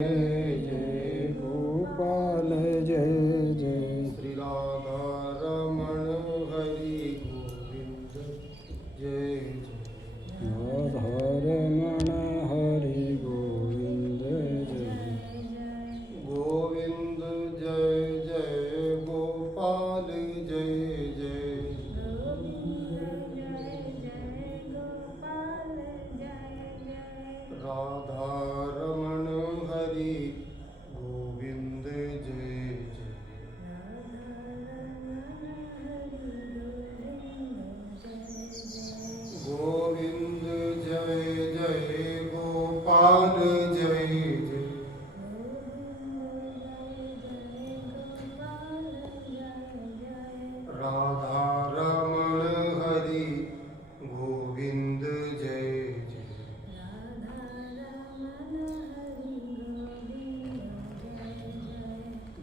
जय जय गोपाल जय जय श्री राधा रमण हरि गोविंद जय जय राधा रमण हरि गोविंद जय गोविंद जय जय गोपाल जय जय राधा रमण हरि गोविंद जय जय गोविंद जय जय गोपाल जय जय राधा रमण हरि गोविंद जय जय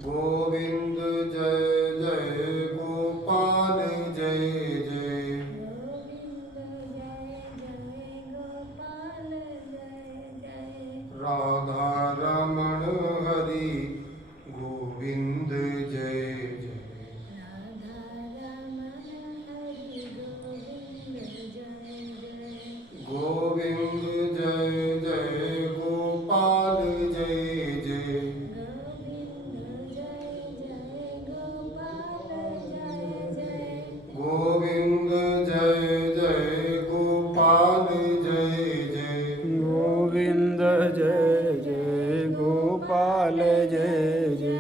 गोविंद जय जय गोपाल जय जय राधा रमण हरि गोविंद जय जय गोविंद जय जय गोपाल जय जय गोविंद जय जय गोपाल जय जय गोविंद जय जय गोपाल जय जय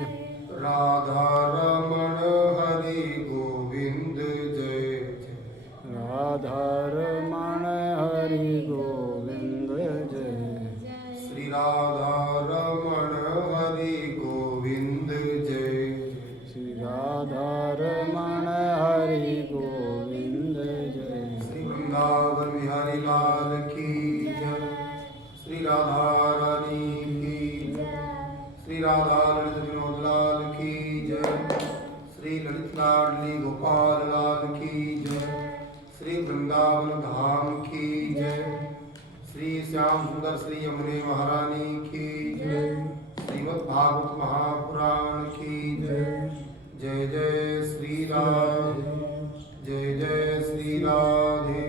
राधा रमण हरि गोविंद जय जय राधा रमण हरि गोविंद जय श्री राधा रमण हरि गोविंद जय जय श्री राधा रमण हरि गोविंद जय श्री वृंदावन बिहारी लाल की जय श्री राधा रानी की जय श्री राधा ललित विनोद लाल की जय श्री ललित लाडली गोपाल लाल की जय श्री वृंदावन धाम की जय श्री श्याम सुंदर श्री यमुने महारानी की जय श्रीमद् भागवत महापुराण की जय जय जय श्री राधे जय जय श्री राधे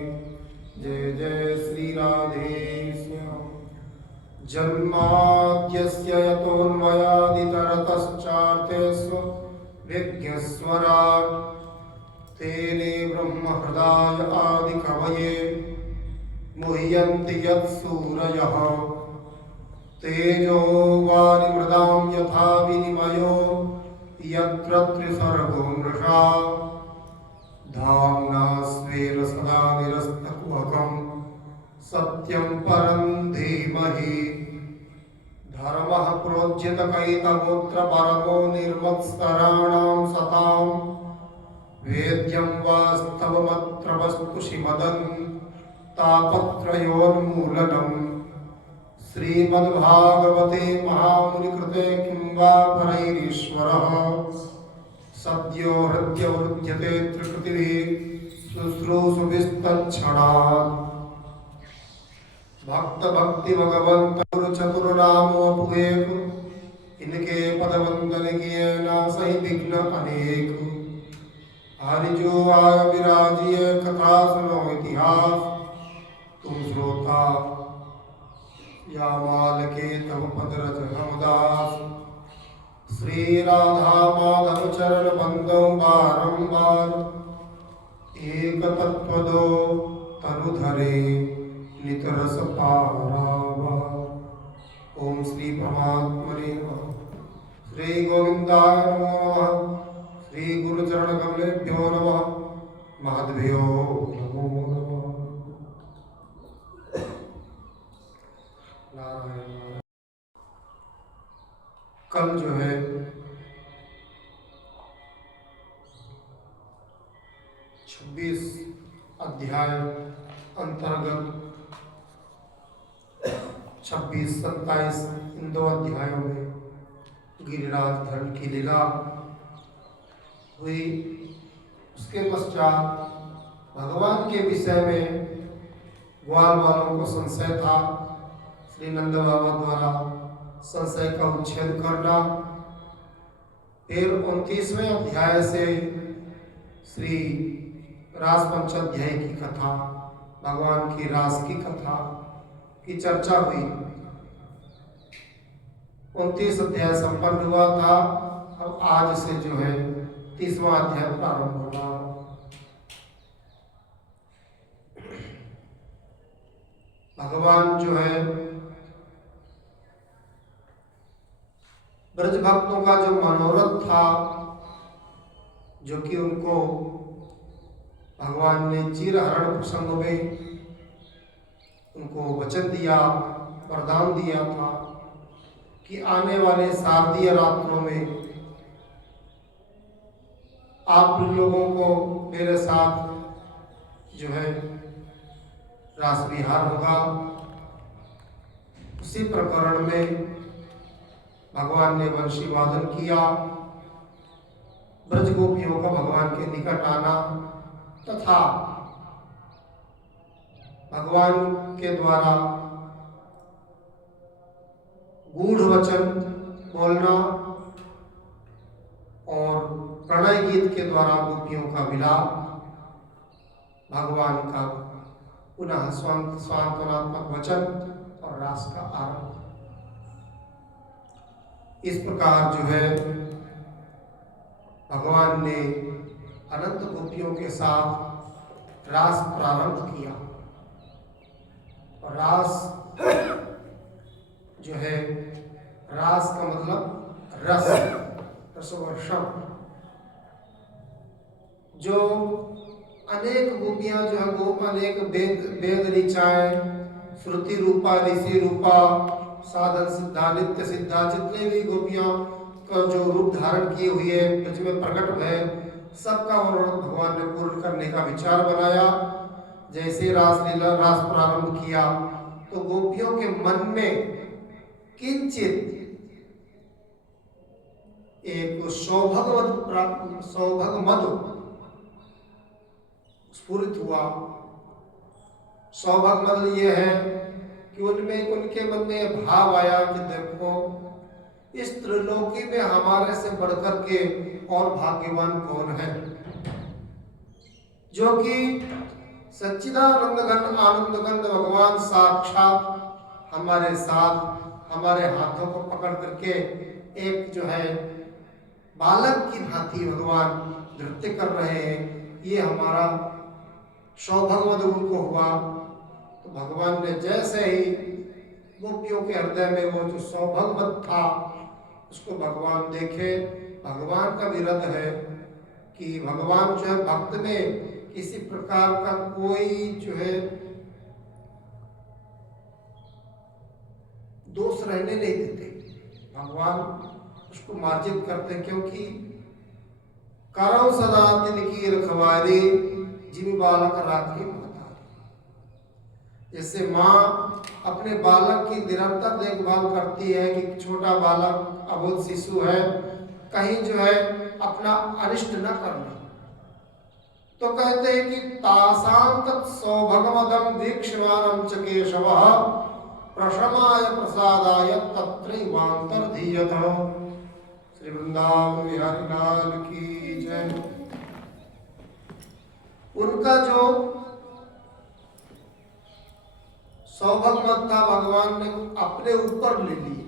जय जय श्री राधे श्याम जन्माद्यस्य यतोन्मयादितरतश्चार्थेषु विज्ञस्वराट् तेने ब्रह्महृदाय आदिकवये मुह्यन्ति यत्सूरयः तेजो वारिमृदां यथा विनिमयो यत्र त्रिसर्गो मृषा धाम्ना स्वेन सदा निरस्तकुहकं सत्यं परं धीमहि धर्मः प्रोज्झितकैतवोऽत्र परमो निर्मत्सराणां सतां वेद्यं वास्तवमत्र वस्तु तापत्रयोन्मूलनम् श्रीमद्भागवते महामुनिकृते किं वा परैरीश्वरः सद्यो हृद्यवृध्यते त्रिकृतिभिः शुश्रूषुभिस्तच्छणात् भक्त भक्ति भगवंत गुरु चतुर नामो अपुएक इनके पद वंदन किए ना सही विघ्न अनेक हरि जो आय विराजिय कथा सुनो इतिहास तुम श्रोता या माल के तब पद रज हमदास श्री राधा माधव चरण बंदो बारंबार एक तत्व दो तनु धरे नितरस पारावार ओम श्री परमात्मने नमः श्री गोविंदाय नमो नमः श्री गुरुचरण कमलेभ्यो नमः महद्भ्यो नमो नमः नारायण। कल जो है 26 अध्याय अंतर्गत 26-27 इन दो अध्यायों में गिरिराज धरण की लीला हुई। उसके पश्चात भगवान के विषय में ग्वाल वालों को संशय था। श्री नंद बाबा द्वारा संशय का उच्छेद करना। फिर 29वें अध्याय से श्री रास पंचाध्याय की कथा, भगवान की रास की कथा की चर्चा हुई। 29 अध्याय संपन्न हुआ था। अब आज से जो है 30वां अध्याय प्रारंभ होगा। भगवान जो है ब्रज भक्तों का जो मनोरथ था, जो कि उनको भगवान ने चीरहरण प्रसंग में उनको वचन दिया, वरदान दिया था कि आने वाले शारदीय रात्रों में आप लोगों को मेरे साथ जो है रास विहार होगा। उसी प्रकरण में भगवान ने वंशी वादन किया, ब्रज गोपियों का भगवान के निकट आना तथा भगवान के द्वारा गूढ़ वचन बोलना और प्रणय गीत के द्वारा गोपियों का मिलाप, भगवान का पुनः सांत्वनात्मक वचन और रास का आरंभ। इस प्रकार जो है भगवान ने अनंत गोपियों के साथ रास प्रारंभ किया। और रास जो है, रास का मतलब रस, रसवर्षम। जो अनेक गोपियां जो है, गोप अनेक वेद ऋचाएं, श्रुति रूपा, ऋषि रूपा, साधन सिद्धा, नित्य सिद्धा, जितने भी गोपियां का जो रूप धारण किए हुए ब्रज में प्रकट भय, सबका मनोरथ भगवान ने पूर्ण करने का विचार बनाया। जैसे रास लीला रास प्रारंभ किया तो गोपियों के मन में किंचित एक सौभग मद स्फुरित हुआ। सौभग मद ये है कि उनमें उनके मन में भाव आया कि देखो, इस त्रिलोकी में हमारे से बढ़कर के और भाग्यवान कौन है, जो कि सच्चिदानंद घन आनंद घन भगवान साक्षात हमारे साथ हमारे हाथों को पकड़ करके एक जो है बालक की भांति भगवान नृत्य कर रहे हैं। ये हमारा सौभाग्य उनको हुआ। तो भगवान ने जैसे ही गोपियों के हृदय में वो जो सौभाग्य था उसको भगवान देखे। भगवान का विरध है कि भगवान जो है भक्त में किसी प्रकार का कोई जो है दोष रहने नहीं देते। भगवान उसको मार्जित करते, क्योंकि करो सदा तिनकी रखवारी, जिन बालक राखी महतारी। जैसे माँ अपने बालक की निरंतर देखभाल करती है कि छोटा बालक अबोध शिशु है, कहीं जो है अपना अनिष्ट न करना, तो कहते हैं कि तासां तत् सौभगमदं वीक्षमाणं च केशवः प्रशमाय प्रसादाय तत्रैवान्तर्धीयत। श्री वृंदावन बिहारी लाल की जय। उनका जो सौभगमद था भगवान ने अपने ऊपर ले लिए।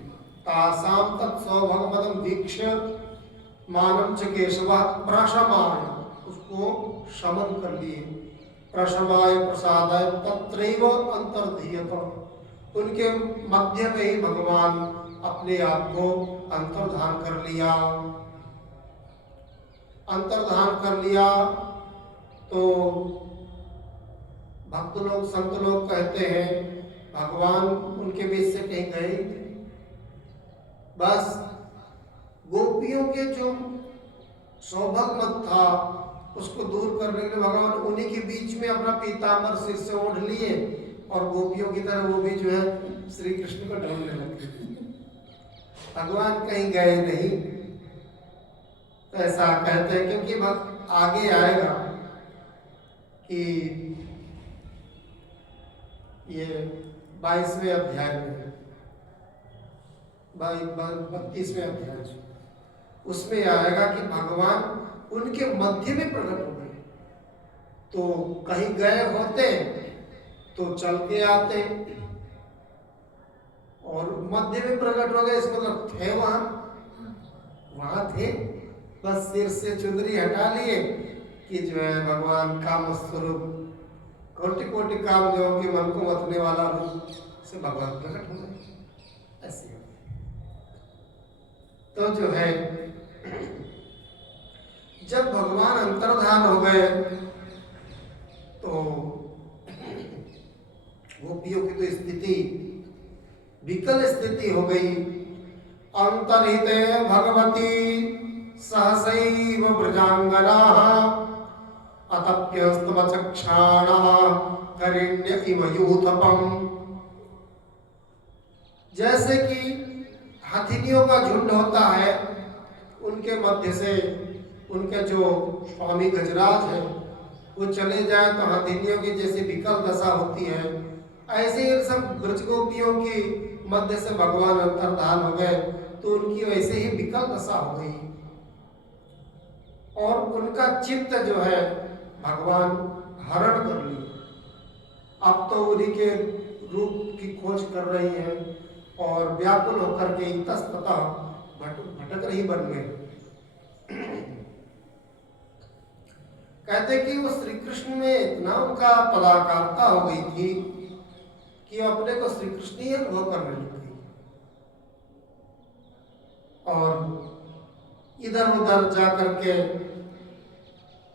तासां तत् सौभगमदं वीक्षमाणं च केशवः प्रशमाय, उसको शमन कर लिए। प्रशमाय प्रसादाय तत्रैव अंतर्धीयत, उनके मध्य में ही भगवान अपने आप को अंतर्धान कर लिया। अंतर्धान कर लिया तो भक्त लोग संत लोग कहते हैं भगवान उनके बीच से कहीं गए, बस गोपियों के जो सौभाग्य था उसको दूर करने के लिए भगवान उन्हीं के बीच में अपना पीताम्बर सिर से ओढ़ लिए और गोपियों की तरह वो भी जो है श्री कृष्ण को ढूंढने लगे। भगवान कहीं गए नहीं, तो ऐसा कहते हैं क्योंकि भक्त आगे आएगा कि ये 22वें अध्याय में 32वें अध्याय उसमें आएगा कि भगवान उनके मध्य में प्रकट हो गए। तो कहीं गए होते तो चल के आते और मध्य में प्रकट हो गए, इस मतलब थे वहां थे, बस सिर से चुंदरी हटा लिए कि जो है भगवान काम स्वरूप कोटि कोटि काम जो कि मन को मतने वाला रूप से भगवान प्रकट हो गए ऐसे। तो जो है जब भगवान अंतर्धान हो गए तो गोपियों की तो स्थिति विकल स्थिति हो गई। अंतर्हिते भगवती सहसैव व्रजांगनाः अतप्यस्तमचक्षाणः करिण्य इव यूथपम्। जैसे कि हथिनियों का झुंड होता है, उनके मध्य से उनके जो स्वामी गजराज है वो चले जाए तो हथिनियों की जैसी विकल दशा होती है, ऐसे ही सब ब्रजगोपियों की मध्य से भगवान अंतर्धान हो गए तो उनकी वैसे ही विकल दशा हो गई और उनका चित्त जो है भगवान हरण कर लिए। अब तो उन्हीं के रूप की खोज कर रही है और व्याकुल होकर के इतस्ततः भटक रही बन गए। कहते कि वो श्री कृष्ण में इतना उनका पदाकारता हो गई थी कि वो अपने को श्री कृष्ण ही अनुभव करने लगी और इधर उधर जा करके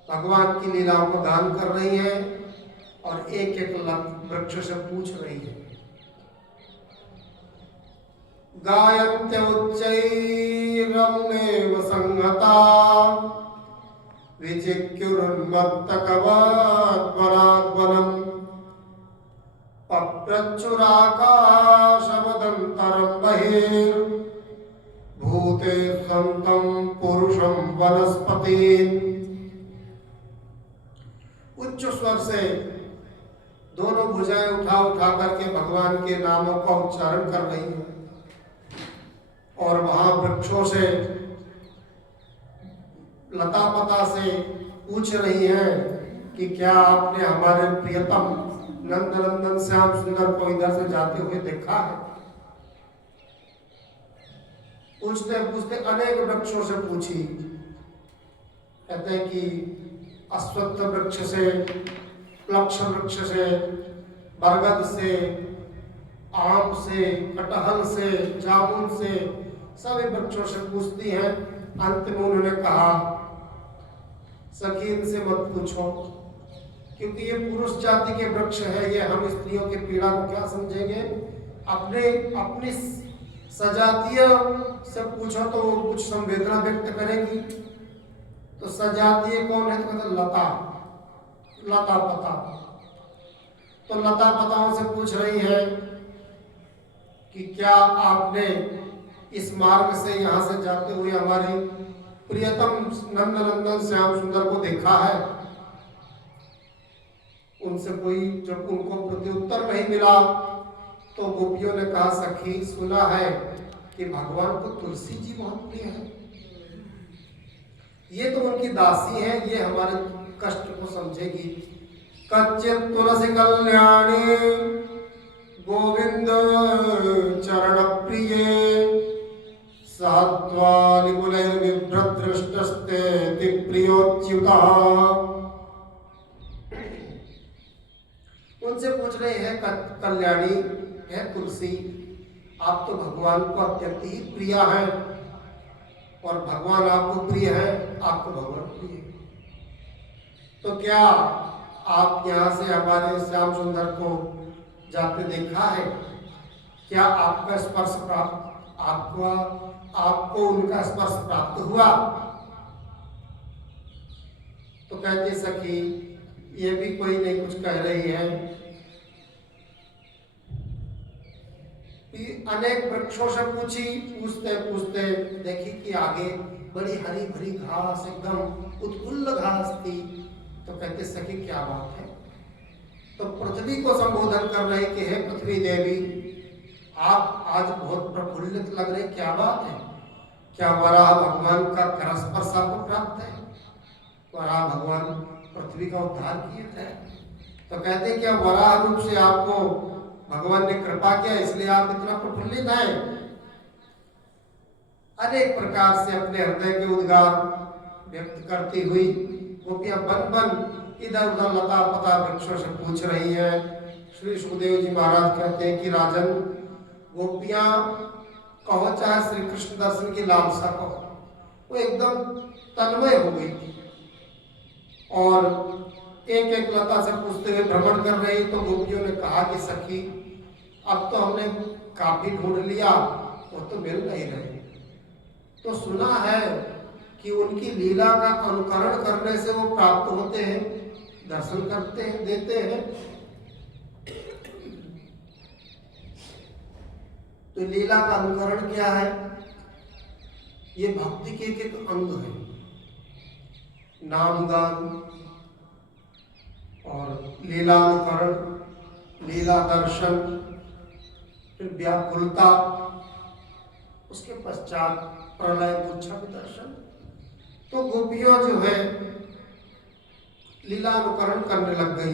भगवान की लीलाओं को गान कर रही है और एक एक वृक्ष से पूछ रही है। गायन्त्य उच्चैरम्नेव संगता विचिक्युरुन्मत्तकवाद्वनाद्वनम् पप्रच्चुराकाशवदन्तरं बहिर्भूते सन्तं पुरुषं वनस्पतिम्। उच्च स्वर से दोनों भुजाएं उठा उठा करके भगवान के नामों का उच्चारण कर रही हैं और वहां वृक्षों से लता पता से पूछ रही हैं कि क्या आपने हमारे प्रियतम नंदनंदन श्याम सुंदर को इधर से जाते हुए देखा है। पूछते पूछते अनेक वृक्षों से पूछी। कहते हैं कि अश्वत्थ वृक्ष से, प्लक्ष वृक्ष से, बरगद से, आम से, कटहल से, जामुन से, सभी वृक्षों से पूछती हैं। अंत में उन्होंने कहा सखी इनसे मत पूछो क्योंकि ये पुरुष जाति के वृक्ष है, ये हम स्त्रियों की पीड़ा को क्या समझेंगे। अपनी सजातीय से पूछो तो वो कुछ संवेदना व्यक्त करेंगी। तो सजातीय कौन है तो कहते लता पता। तो लता पताओं से पूछ रही है कि क्या आपने इस मार्ग से यहाँ से जाते हुए हमारी प्रियतम नंदनंदन श्याम सुंदर को देखा है। उनसे कोई जब उनको प्रत्युत्तर नहीं मिला तो गोपियों ने कहा सखी सुना है कि भगवान को तुलसी जी बहुत प्रिय है, ये तो उनकी दासी है, ये हमारे कष्ट को समझेगी। कच्चित तुलसी कल्याणी गोविंद चरण प्रिये सात्वालिकुलैर्विभ्रदृष्टस्ते प्रियोच्युता। उनसे पूछ रहे हैं कल्याणी है तुलसी, आप तो भगवान को अत्यंत ही प्रिय है और भगवान आपको प्रिय है, आपको भगवान प्रिय है। तो क्या आप यहाँ से हमारे श्याम सुंदर को जाते देखा है? क्या आपका स्पर्श प्राप्त आपको उनका स्पर्श प्राप्त हुआ? तो कहते सखी ये भी कोई नहीं कुछ कह रही है। अनेक वृक्षों से पूछी, पूछते पूछते देखी कि आगे बड़ी हरी भरी घास, एकदम उत्फुल्ल घास थी। तो कहते सखी क्या बात है? तो पृथ्वी को संबोधन कर रहे कि हे पृथ्वी देवी, आप आज बहुत प्रफुल्लित लग रहे, क्या बात है? क्या वराह भगवान का कर स्पर्श आपको प्राप्त है? वराह भगवान पृथ्वी का उद्धार किए थे, तो कहते हैं क्या वराह रूप से आपको भगवान ने कृपा किया, इसलिए आप इतना प्रफुल्लित हैं। अनेक प्रकार से अपने हृदय के उद्गार व्यक्त करती हुई गोपियां बन बन इधर उधर लता पता वृक्षों से पूछ रही है। श्री सुखदेव जी महाराज कहते हैं कि राजन, गोपियां कहो चाहे श्री कृष्ण दर्शन की लालसा कहो, वो एकदम तन्मय हो गई थी और एक एक लता से पूछते हुए भ्रमण कर रही। तो गोपियों ने कहा कि सखी, अब तो हमने काफी ढूंढ लिया, वो तो मिल नहीं रहे। तो सुना है कि उनकी लीला का अनुकरण करने से वो प्राप्त होते हैं, दर्शन करते हैं, देते हैं। तो लीला का अनुकरण क्या है? ये भक्ति के एक अंग है। नाम गान और लीला अनुकरण, लीला दर्शन, फिर व्याकुलता, उसके पश्चात प्रलय गुच्छा दर्शन। तो गोपियां जो है लीला अनुकरण करने लग गई।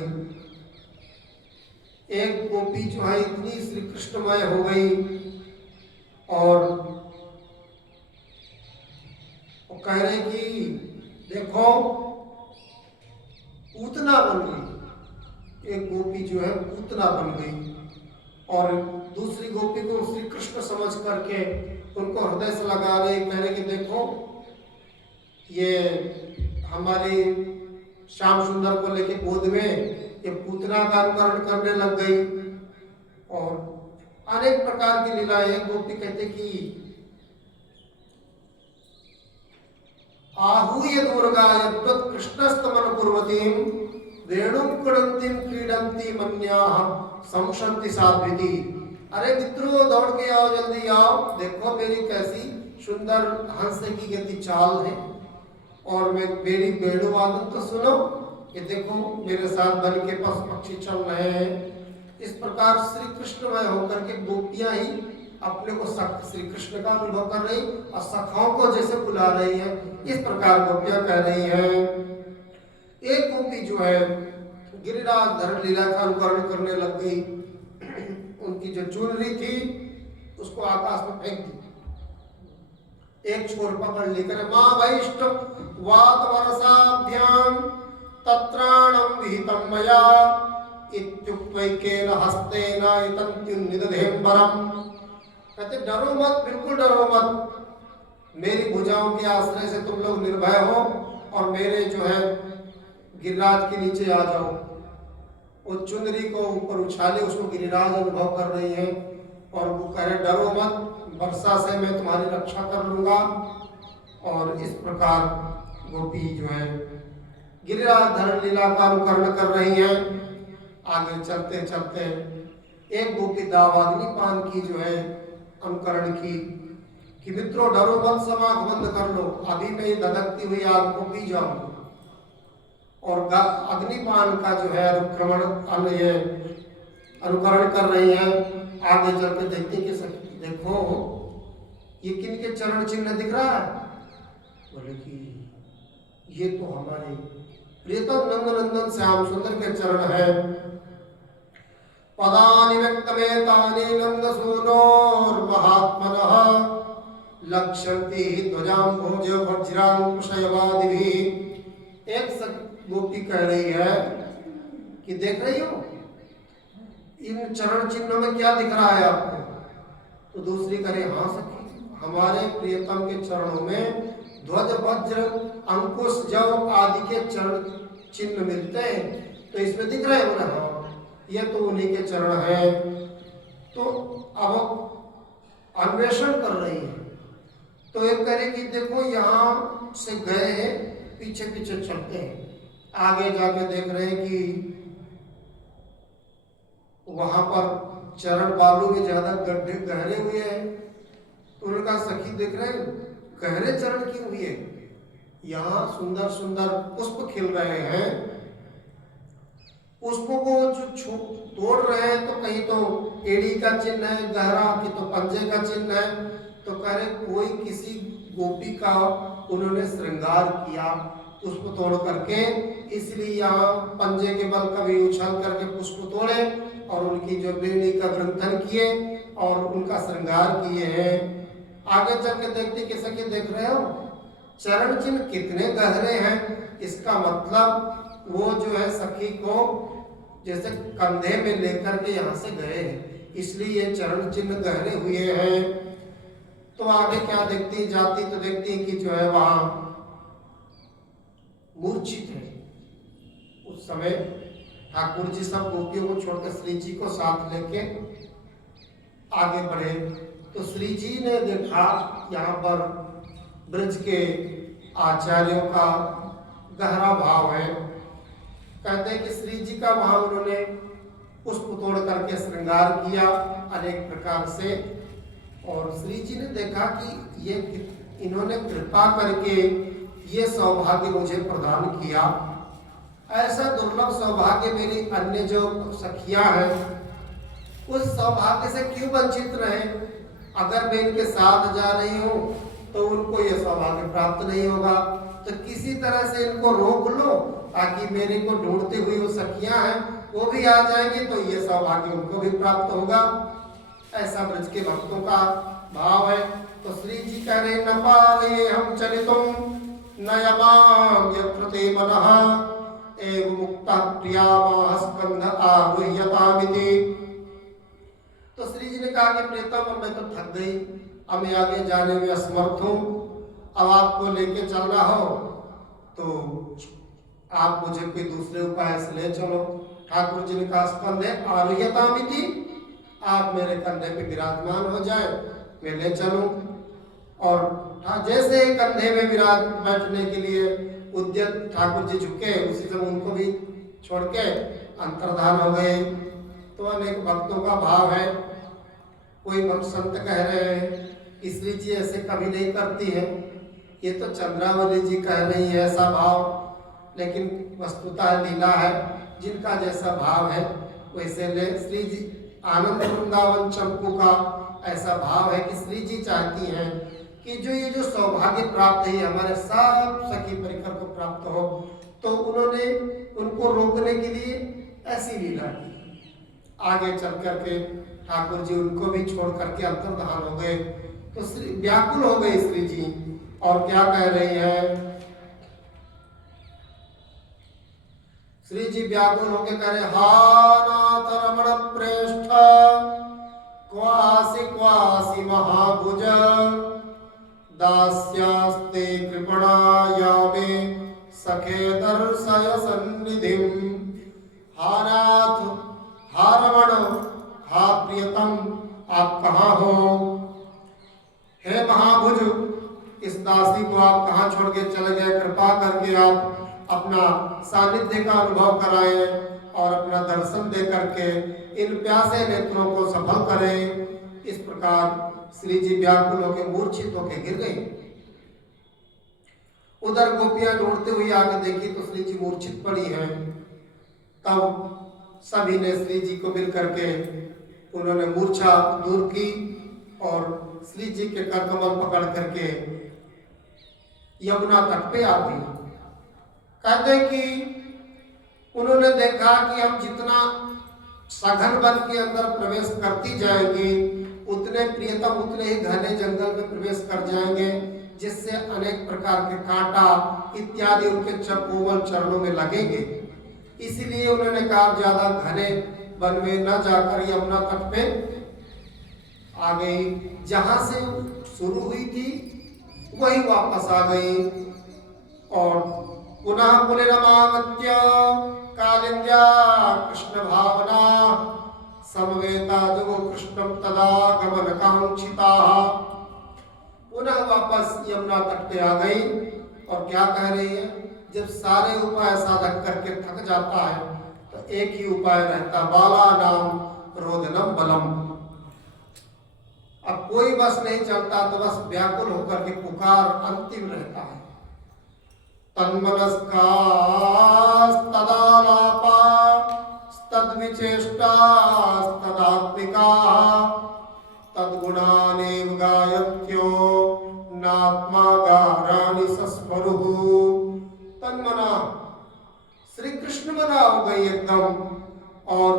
एक गोपी जो है इतनी श्री कृष्णमय हो गई और वो कह रहे कि देखो पूतना बन गई। एक गोपी जो है पूतना बन गई और दूसरी गोपी को श्री कृष्ण समझ करके उनको हृदय से लगा रहे, कह रहे कि देखो ये हमारे श्याम सुंदर को लेके गोद में ये पूतना का अनुकरण करने लग गई और अनेक प्रकार की लीलाएं। गोपी कहते कि आहूय दुर्गा यद्वत् कृष्णस्तमन कुर्वतीं वेणुं कुणन्तीं क्रीडन्ती मन्याः संशन्ति साध्विति। अरे मित्रों, दौड़ के आओ, जल्दी आओ, देखो मेरी कैसी सुंदर हंस की गति चाल है और मैं मेरी वेणुवादन तो सुनो, ये देखो मेरे साथ बन के पशु पक्षी चल रहे हैं। इस प्रकार श्री कृष्णमय होकर के गोपियां ही अपने को श्री कृष्ण का अनुभव कर रही और सखाओं को जैसे बुला रही है, इस प्रकार गोपियां कह रही हैं। एक गोपी जो है गिरिराज धरण लीला का अनुकरण करने लग गई। उनकी जो चुनरी थी उसको आकाश में फेंक दी, एक छोर पकड़ लेकर मां वैष्ट वात वर्षाभ्याम तत्राणम विहितम मया इत्युक्तैकेन हस्तेन इतन्त्युन्निदधेम्बरम। कहते डरो मत, बिल्कुल डरो मत, मेरी भुजाओं के आश्रय से तुम लोग निर्भय हो और मेरे जो है गिरिराज के नीचे आ जाओ। वो चुनरी को ऊपर उछाले, उसको गिरिराज अनुभव कर रही है और वो कह रहे डरो मत, वर्षा से मैं तुम्हारी रक्षा कर लूंगा। और इस प्रकार गोपी जो है गिरिराज धरण लीला का अनुकरण कर रही है। आगे चलते चलते एक गोपी दावाग्निपान की जो है अनुकरण की कि मित्रों डरो मत, समाख बंद कर लो, अभी मैं ये धधकती हुई आग को पी जाऊंगी। और अग्निपान का जो है अनुक्रमण अनुकरण कर रही है। आगे चल के देखते कि देखो ये किनके चरण चिन्ह दिख रहा है? बोले कि ये तो हमारे प्रियतम नंदनंदन श्याम सुंदर के चरण है। पदानि व्यक्तमेतानि नंदसूनोर महात्मनः लक्ष्यन्ति ध्वजाम्भोज वज्रांकुशयवादिभिः। एक गोपी कह रही है कि देख रही हो इन चरण चिन्हों में क्या दिख रहा है आपको? तो दूसरी करे हाँ सखी, हमारे प्रियतम के चरणों में ध्वज वज्र अंकुश जव आदि के चरण चिन्ह मिलते हैं, तो इसमें दिख रहे हो ना? हाँ, ये तो उन्हीं के चरण है। तो अब अन्वेषण कर रही है। तो एक करे कि देखो यहाँ से गए हैं, पीछे पीछे चलते हैं। आगे जाके देख रहे हैं कि वहां पर चरण बालू में ज्यादा गड्ढे गहरे हुए हैं। तो उनका सखी देख रहे हैं गहरे चरण क्यों हुए? यहाँ सुंदर सुंदर पुष्प खिल रहे हैं। पुष्पों को जो तोड़ रहे हैं तो कहीं तो एड़ी का चिन्ह है गहरा, कि तो पंजे का चिन्ह है। तो कह रहे कोई किसी गोपी का उन्होंने श्रृंगार किया पुष्प तोड़ करके, इसलिए यहाँ पंजे के बल कभी उछल करके पुष्प तोड़े और उनकी जो बेड़ी का ग्रंथन किए और उनका श्रृंगार किए हैं। आगे चल के देखते कैसे कि देख रहे हो चरण चिन्ह कितने गहरे हैं। इसका मतलब वो जो है सखी को जैसे कंधे में लेकर के यहाँ से गए हैं, इसलिए ये चरण चिन्ह गहरे हुए हैं। तो आगे क्या देखती जाती तो देखती कि जो है वहां मूर्छित है। उस समय ठाकुर जी सब गोपियों को छोड़कर श्री जी को साथ लेके आगे बढ़े। तो श्री जी ने देखा यहाँ पर ब्रज के आचार्यों का गहरा भाव है। कहते हैं कि श्री जी का वहां उन्होंने पुष्प तोड़ करके श्रृंगार किया अनेक प्रकार से, और श्री जी ने देखा कि ये इन्होंने कृपा करके ये सौभाग्य मुझे प्रदान किया। ऐसा दुर्लभ सौभाग्य मेरी अन्य जो सखियां हैं उस सौभाग्य से क्यों वंचित रहे। अगर मैं इनके साथ जा रही हूँ तो उनको ये सौभाग्य प्राप्त नहीं होगा, तो किसी तरह से इनको रोक लो ताकि मेरे को ढूंढते हुए वो सखियां हैं वो भी आ जाएंगे तो ये सौभाग्य उनको भी प्राप्त होगा। ऐसा ब्रज के भक्तों का भाव है। तो श्री जी कह रहे न पाले हम चलितुम न यमाम यत्र ते मनः एव मुक्ता प्रिया स्कंध आरुह्यतामिति। तो श्री जी ने कहा कि प्रियतम मैं तो थक गई, अब मैं आगे जाने में असमर्थ हूँ, अब आपको लेके चलना हो तो आप मुझे कोई दूसरे उपाय से ले चलो। ठाकुर जी ने कहा स्कंधे आरुह्यतामिति, आप मेरे कंधे पे विराजमान हो जाए मैं ले चलूं। और जैसे ही कंधे में विराज बैठने के लिए उद्यत ठाकुर जी झुके उसी समय उनको भी छोड़ के अंतर्धान हो गए। तो अनेक भक्तों का भाव है। कोई भक्त संत कह रहे हैं श्री जी ऐसे कभी नहीं करती है, ये तो चंद्रावली जी कह रही है ऐसा भाव, लेकिन वस्तुतः लीला है, जिनका जैसा भाव है वैसे ले। श्री जी आनंद वृंदावन चंपू का ऐसा भाव है कि श्री जी चाहती हैं कि जो ये जो सौभाग्य प्राप्त है हमारे सब सखी परिकर को प्राप्त हो, तो उन्होंने उनको रोकने के लिए ऐसी लीला की। आगे चल करके ठाकुर जी उनको भी छोड़ करके अंतर्धान हो गए। तो श्री व्याकुल हो गए श्री जी, और क्या कह रही है श्री जी व्याकुल होके कह रहे हा नाथ रमण प्रेष्ठ क्वासी क्वासी महाभुज दास्यास्ते कृपणाया मे सखे दर्शय सन्निधिम। हा नाथ, हा रमण, हा प्रियतम, आप कहाँ हो? हे महाभुज, इस दासी को आप कहाँ छोड़ के चले गए? कृपा करके आप अपना सानिध्य का अनुभव कराएं और अपना दर्शन दे करके इन प्यासे नेत्रों को सफल करें। इस प्रकार श्री जी व्याकुल होकर मूर्छित होकर गिर गई। उधर गोपियां ढूंढते हुए आगे देखी तो श्री जी मूर्छित पड़ी हैं। तब सभी ने श्री जी को मिल करके उन्होंने मूर्छा दूर की और श्री जी के कर कमल पकड़ करके यमुना तट पे आ गई। कहते कि उन्होंने देखा कि हम जितना सघन वन के अंदर प्रवेश करती जाएंगी उतने प्रियतम उतने ही घने जंगल में प्रवेश कर जाएंगे, जिससे अनेक प्रकार के कांटा इत्यादि उनके कोमल चरणों में लगेंगे। इसीलिए उन्होंने कहा ज्यादा घने वन में न जाकर यमुना तट पे आ गई। जहां से शुरू हुई थी वही वापस आ गई। और पुनः पुनरमागत्य कालिंद्या कृष्ण भावना समवेता जो कृष्णम तदा गमन कांक्षिता। पुनः वापस यमुना तट पे आ गई और क्या कह रही है, जब सारे उपाय साधक करके थक जाता है तो एक ही उपाय रहता, बाला नाम रोदनम बलम। अब कोई बस नहीं चलता तो बस व्याकुल होकर के पुकार अंतिम रहता है। तन्मनस्कास्तदालापा तद्विचेष्टास्तदात्मिकाः तद्गुणानेव गायत्यो नात्मा गाराणि सस्मरुः। तन्मना श्री कृष्ण मना हो गई एकदम, और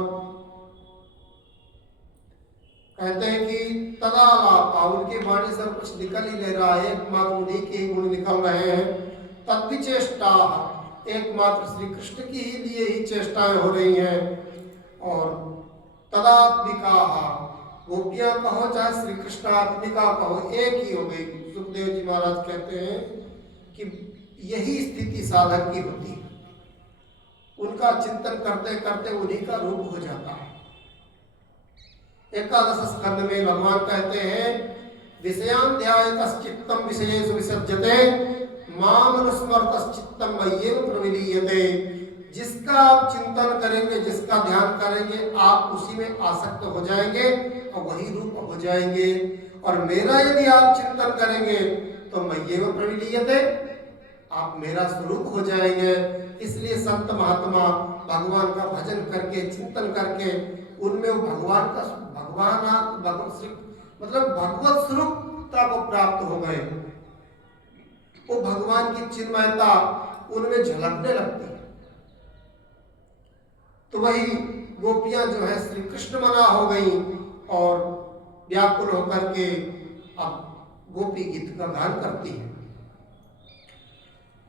कहते हैं कि तदालापा, उनकी वाणी से कुछ निकल ही ले रहा है, एकमात्र उन्हीं के गुण निकल रहे हैं। तद्विचेष्टा, एकमात्र श्री कृष्ण की ही लिए ही चेष्टाएं हो रही हैं। और तदात्मिका, गोपियां कहो चाहे श्री कृष्ण आत्मिका कहो, एक ही हो गई। सुखदेव जी महाराज कहते हैं कि यही स्थिति साधक की होती है, उनका चिंतन करते करते उन्हीं का रूप हो जाता है। एकादश स्कंद में भगवान कहते हैं विषयान्ध्यायतश्चित्तं विषयेषु विसज्जते मामनुस्मरतश्चित्तं मय्येव प्रविलीयते। जिसका आप चिंतन करेंगे, जिसका ध्यान करेंगे, आप उसी में आसक्त हो जाएंगे और वही रूप हो जाएंगे। और मेरा यदि आप चिंतन करेंगे तो मय्येव प्रविलीयते, आप मेरा स्वरूप हो जाएंगे। इसलिए संत महात्मा भगवान का भजन करके, चिंतन करके, उनमें वो भगवान का मतलब भगवत स्वरूपता को प्राप्त हो गए। वो भगवान की चिन्मयता उनमें झलकने लगती है। तो वही गोपियां जो है श्री कृष्ण मना हो गई और व्याकुल होकर के अब गोपी गीत का गान करती है।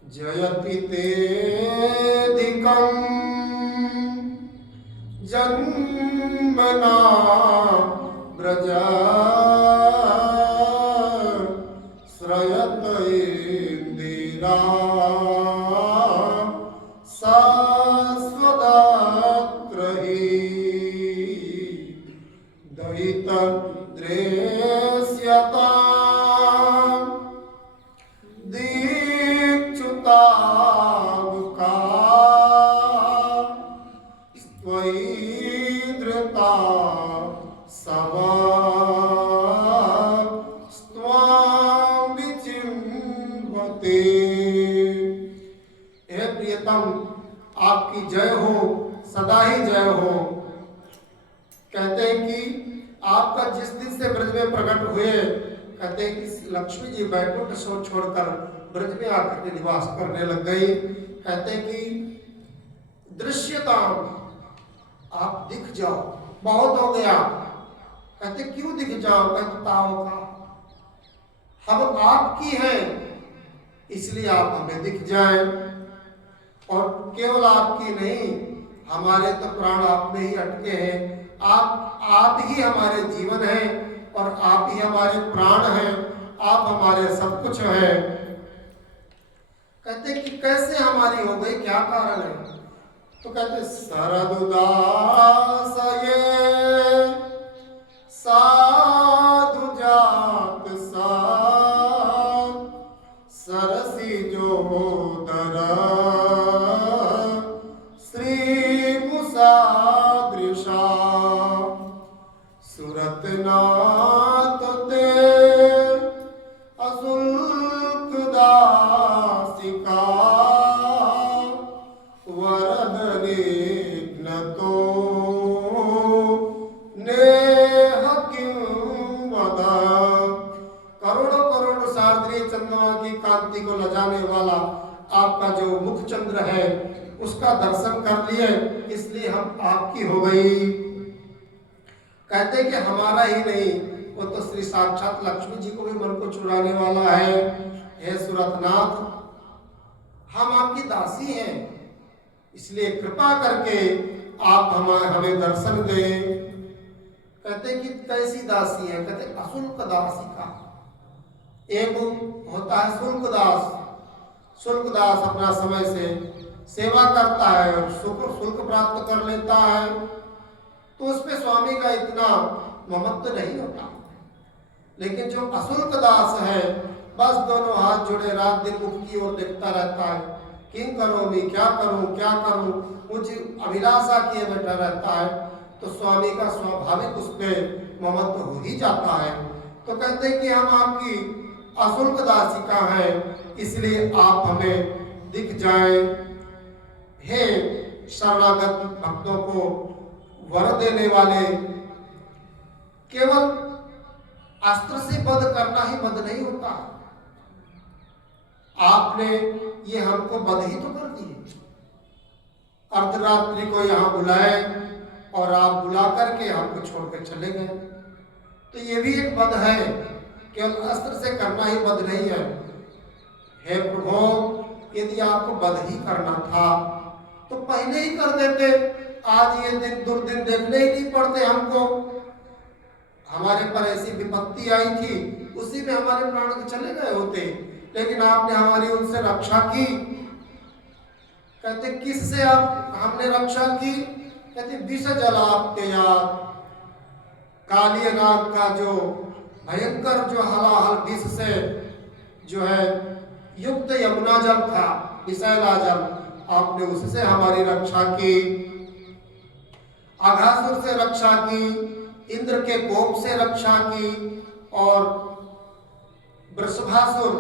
जयति तेधिकं जन्मना ब्रजा श्रयत इंदिरा शाश्वदात्रहि दयित दृश्यता दीक्षुतामुका स्वैधृता सवा स्वां विचिन्वते। हे प्रियतम, आपकी जय हो, सदा ही जय हो। कहते हैं कि आपका जिस दिन से ब्रज में प्रकट हुए, कहते हैं कि लक्ष्मी जी बैकुंठ छोड़कर ब्रज में आकर के निवास करने लग गई। कहते हैं कि दृश्यता, आप दिख जाओ, बहुत हो गया। कहते क्यों दिख जाओ? कहते ताओ का हम आपकी हैं, इसलिए आप हमें दिख जाएं। और केवल आपकी नहीं, हमारे तो प्राण आप में ही अटके हैं। आप ही हमारे जीवन हैं और आप ही हमारे प्राण हैं, आप हमारे सब कुछ हैं। कहते कि कैसे हमारी हो गई, क्या कारण है? तो कहते शरद उदास ये साधु जात सा सरसी जो दरा श्री मुसादृशा सुरत नाथ ते असुल्क दासिका वरद निघ्नतो नेह किं वदा। करोड़ों करोड़ों शारदीय चंद्रमा की कांति को लजाने वाला आपका जो मुख चंद्र है, उसका दर्शन कर लिए, इसलिए हम आपकी हो गई। कहते कि हमारा ही नहीं, वो तो श्री साक्षात लक्ष्मी जी को भी मन को चुराने वाला है। हे सुरतनाथ, हम आपकी दासी हैं, इसलिए कृपा करके आप हमें दर्शन दें। कहते कि कैसी दासी है? कहते अशुल्क दासी का। एक होता है शुल्क दास। शुल्क दास अपना समय से सेवा करता है और शुल्क प्राप्त कर लेता है, तो उसमें स्वामी का इतना ममत्व नहीं होता। लेकिन जो अशुल्क दास है, बस दोनों हाथ जुड़े रात दिन मुख की ओर देखता रहता है, किं करोमि, क्या करूं, क्या करूं, कुछ अभिलाषा किए बैठा रहता है, तो स्वामी का स्वाभाविक उस पर ममत्व हो ही जाता है। तो कहते हैं कि हम आपकी अशुल्क दासिका हैं, इसलिए आप हमें दिख जाएं। हे शरणागत भक्तों को वर देने वाले। केवल अस्त्र से वध करना ही वध नहीं होता। आपने ये हमको वध ही तो कर दिए। अर्धरात्रि को यहाँ बुलाए और आप बुला करके हमको छोड़कर चले गए, तो ये भी एक वध है। केवल अस्त्र से करना ही वध नहीं है। हे प्रभु, यदि आपको वध ही करना था तो पहले ही कर देते। आज ये दिन दुर्दिन देखने ही नहीं पड़ते हमको। हमारे पर ऐसी विपत्ति आई थी, उसी में हमारे प्राण तो चले गए होते, लेकिन आपने हमारी उनसे रक्षा की। कहते किससे आप हमने रक्षा की? कहते विष जलाप्ते याद, काली नाग का जो भयंकर जो हलाहल विष से जो है युक्त यमुना जल था, विषैला जल, आपने उससे हमारी रक्षा की। अघासुर से रक्षा की, इंद्र के कोप से रक्षा की, और वृषभासुर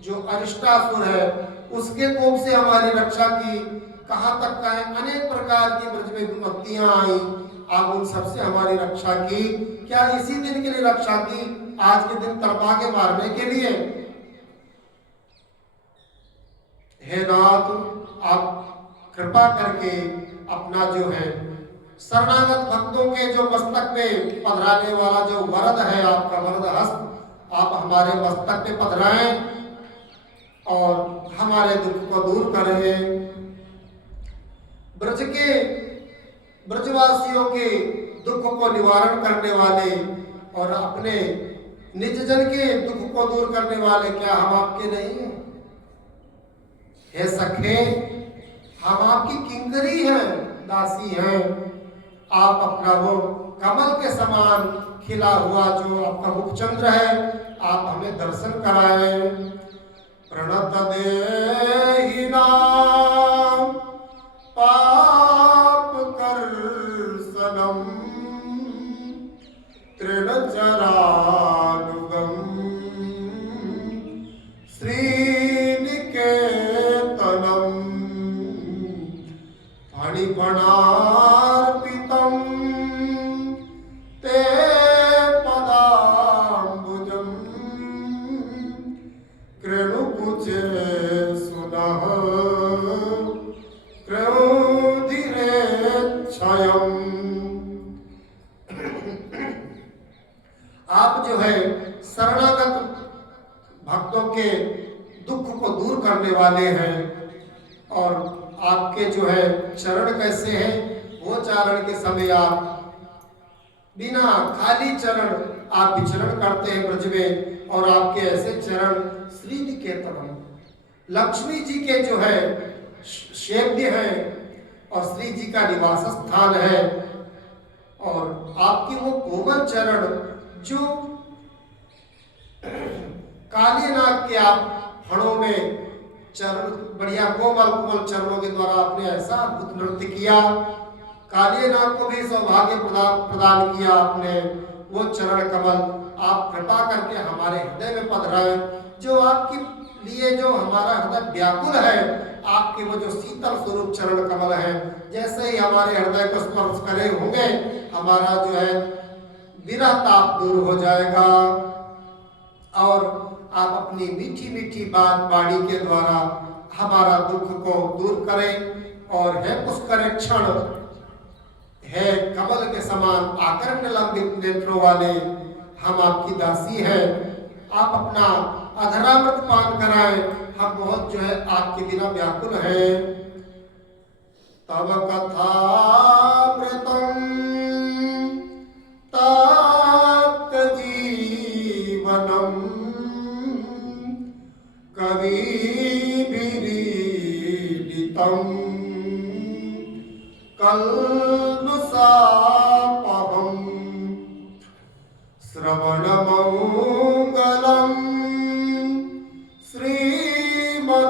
जो अरिष्टासुर है उसके कोप से हमारी रक्षा की। कहाँ तक का है, अनेक प्रकार की ब्रज में विपत्तियां आई, आप उन सबसे हमारी रक्षा की। क्या इसी दिन के लिए रक्षा की? आज के दिन तड़पा के मारने के लिए? हे नाथ, आप कृपा करके अपना जो है शरणागत भक्तों के जो मस्तक में पधराने वाला जो वरद है, आपका वरद हस्त आप हमारे मस्तक पे पधराएं और हमारे दुख को दूर करें। ब्रजवासियों के दुख को निवारण करने वाले और अपने निज जन के दुख को दूर करने वाले, क्या हम आपके नहीं हैं? हे सखे, हम आपकी किंकरी हैं, दासी हैं। आप अपना वो कमल के समान खिला हुआ जो आपका मुखचंद्र है, आप हमें दर्शन कराएं। प्रणत देहि नाम पाप कर्षणम तृण चरानुगम श्रीनिकेतनम फणिफणार्पितम ते पदाम्बुजम कृणुकुचे सुनः क्रोधिरेच्छयम्। आप जो है शरणागत भक्तों के दुख को दूर करने वाले हैं, और आपके जो है चरण कैसे हैं, वो चारण के समय आप बिना खाली चरण आप विचरण करते हैं ब्रज में, और आपके ऐसे चरण श्री निकेतन लक्ष्मी जी के जो है सेव्य है और श्री जी का निवास स्थान है। और आपके वो कोमल चरण जो काली नाग के आप फणों में चरण, बढ़िया कोमल कोमल चरणों के द्वारा आपने ऐसा अद्भुत नृत्य किया। काली नाग को भी सौभाग्य प्रदान किया आपने। वो चरण कमल आप कृपा करके हमारे हृदय में पधराए। जो आपके लिए जो हमारा हृदय व्याकुल है, आपके वो जो शीतल स्वरूप चरण कमल है, जैसे ही हमारे हृदय को स्पर्श करे होंगे, हमारा जो है विरह ताप दूर हो जाएगा, और आप अपनी मीठी मीठी बात वाणी के द्वारा हमारा दुख को दूर करें। और है पुष्कर क्षण, है कमल के समान आकर्ण लंबित नेत्रों वाले, हम आपकी दासी हैं। आप अपना अधरामृत पान कराएं, हम बहुत जो है आपके बिना व्याकुल हैं। तब कथामृतम तात जीवनम कविभिरीडितम कल्लुषापहम् श्रवणमङ्गलम् श्रीमदाततं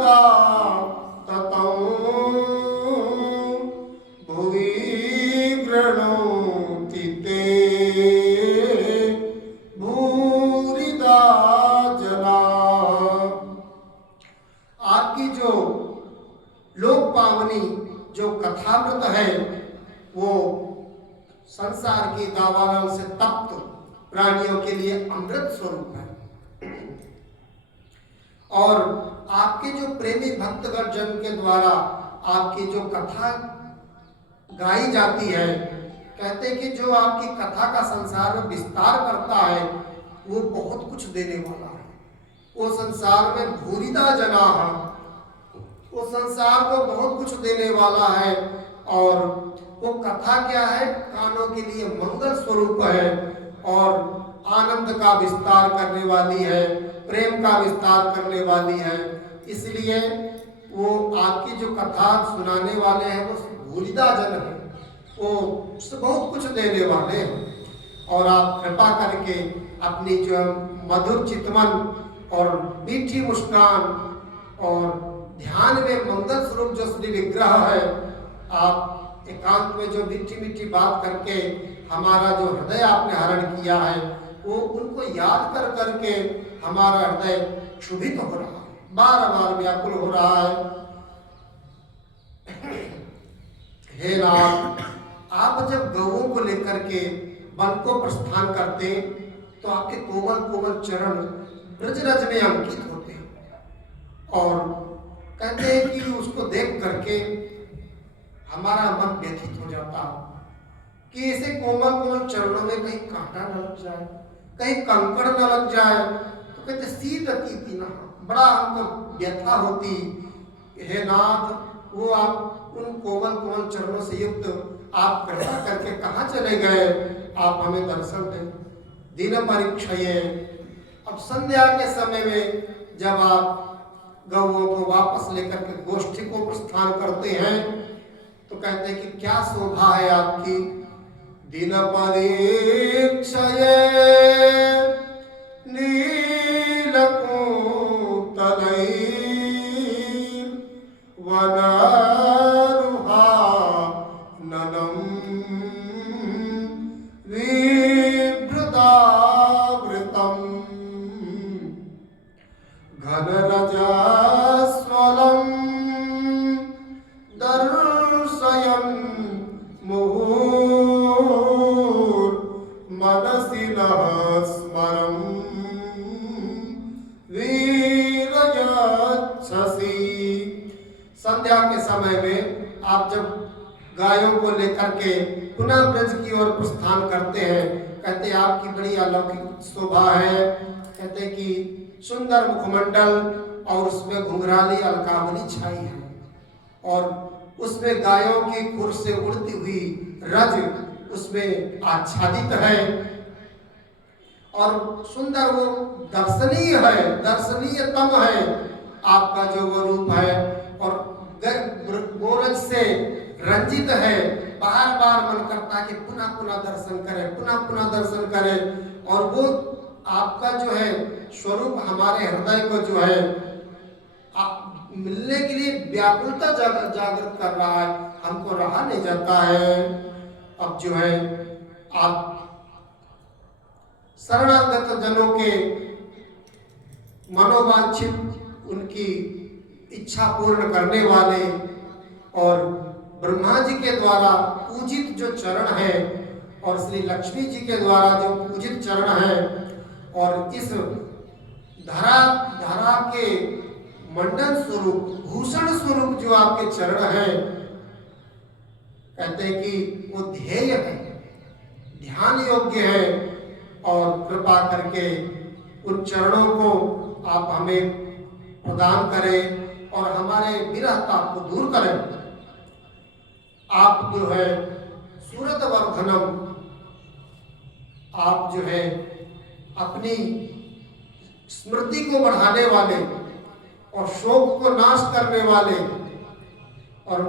भुवि गृह्णोति ते भूरिदा जना। आपकी जो लोक पावनी जो कथामृत है, वो संसार की दावानल से तप्त प्राणियों के लिए अमृत स्वरूप है। और आपके जो प्रेमी भक्तगण जन के द्वारा आपकी जो कथा गाई जाती है, कहते कि जो आपकी कथा का संसार में विस्तार करता है वो बहुत कुछ देने वाला है। वो संसार में भूरिदा जना है, वो संसार को बहुत कुछ देने वाला है। और वो कथा क्या है? कानों के लिए मंगल स्वरूप है और आनंद का विस्तार करने वाली है, प्रेम का विस्तार करने वाली है। इसलिए वो आपकी जो कथा सुनाने वाले हैं वो भूरिदा जन है, वो बहुत कुछ देने वाले हैं। और आप कृपा करके अपनी जो मधुर चितवन और मीठी मुस्कान और ध्यान में मंगल स्वरूप जो श्री विग्रह है, आप एकांत में जो मीठी मीठी बात करके हमारा जो हृदय आपने हरण किया है, वो उनको याद कर करके हमारा हृदय क्षुभित हो रहा है, बार बार व्याकुल हो रहा है। हे नाथ, आप जब गौओं को लेकर के वन को प्रस्थान करते तो आपके कोमल कोमल चरण ब्रज रज में अंकित होते और कहते हैं कि उसको देख करके हमारा मन व्यथित हो जाता कि ऐसे कोमल कोमल चरणों में कहीं कांटा न लग जाए, कहीं कंकड़ न लग जाए। तो कहते शीत अतीति ना, बड़ा हमको व्यथा होती। हे नाथ, वो आप उन कोमल कोमल चरणों से युक्त आप कृपा करके कहाँ चले गए? आप हमें दर्शन दें। दिन परीक्षये, अब संध्या के समय में जब आप गौओं को वापस लेकर के गोष्ठी को प्रस्थान करते हैं तो कहते हैं कि क्या शोभा है आपकी। दिन परीक्षये नीलकुतलै वनारुहाननं विभृतावृतं घनरजस्वलं दर्शयन् मुहुर्मनसि नः स्मरन् वीरयच्छसि। संध्या के समय में आप जब गायों को लेकर के पुनः ब्रज की ओर प्रस्थान करते हैं, कहते आपकी बड़ी अलौकिक शोभा है। कहते कि सुंदर मुखमंडल और उसमें घुंघराली अलकावली छाई है और उसमें गायों की खुर से उड़ती हुई रज उसमें आच्छादित है और सुंदर वो दर्शनीय है, दर्शनीयतम है आपका जो वो रूप है और गोरज से रंजित है। बार बार मन करता है कि पुनः पुनः दर्शन करें, पुनः पुनः दर्शन करें। और वो आपका जो है स्वरूप हमारे हृदय को जो है मिलने के लिए व्याकुलता जागृत कर रहा है, हमको रहा नहीं जाता है। अब जो है आप शरणागत जनों के मनोवांछित उनकी इच्छा पूर्ण करने वाले और ब्रह्मा जी के द्वारा पूजित जो चरण है और श्री लक्ष्मी जी के द्वारा जो पूजित चरण है और इस धरा के मंडन स्वरूप भूषण स्वरूप जो आपके चरण हैं, कहते हैं कि वो ध्येय है, ध्यान योग्य है। और कृपा करके उन चरणों को आप हमें प्रदान करें और हमारे विरह ताप को दूर करें। आप जो है सूरत वर्धनम, आप जो है अपनी स्मृति को बढ़ाने वाले और शोक को नाश करने वाले और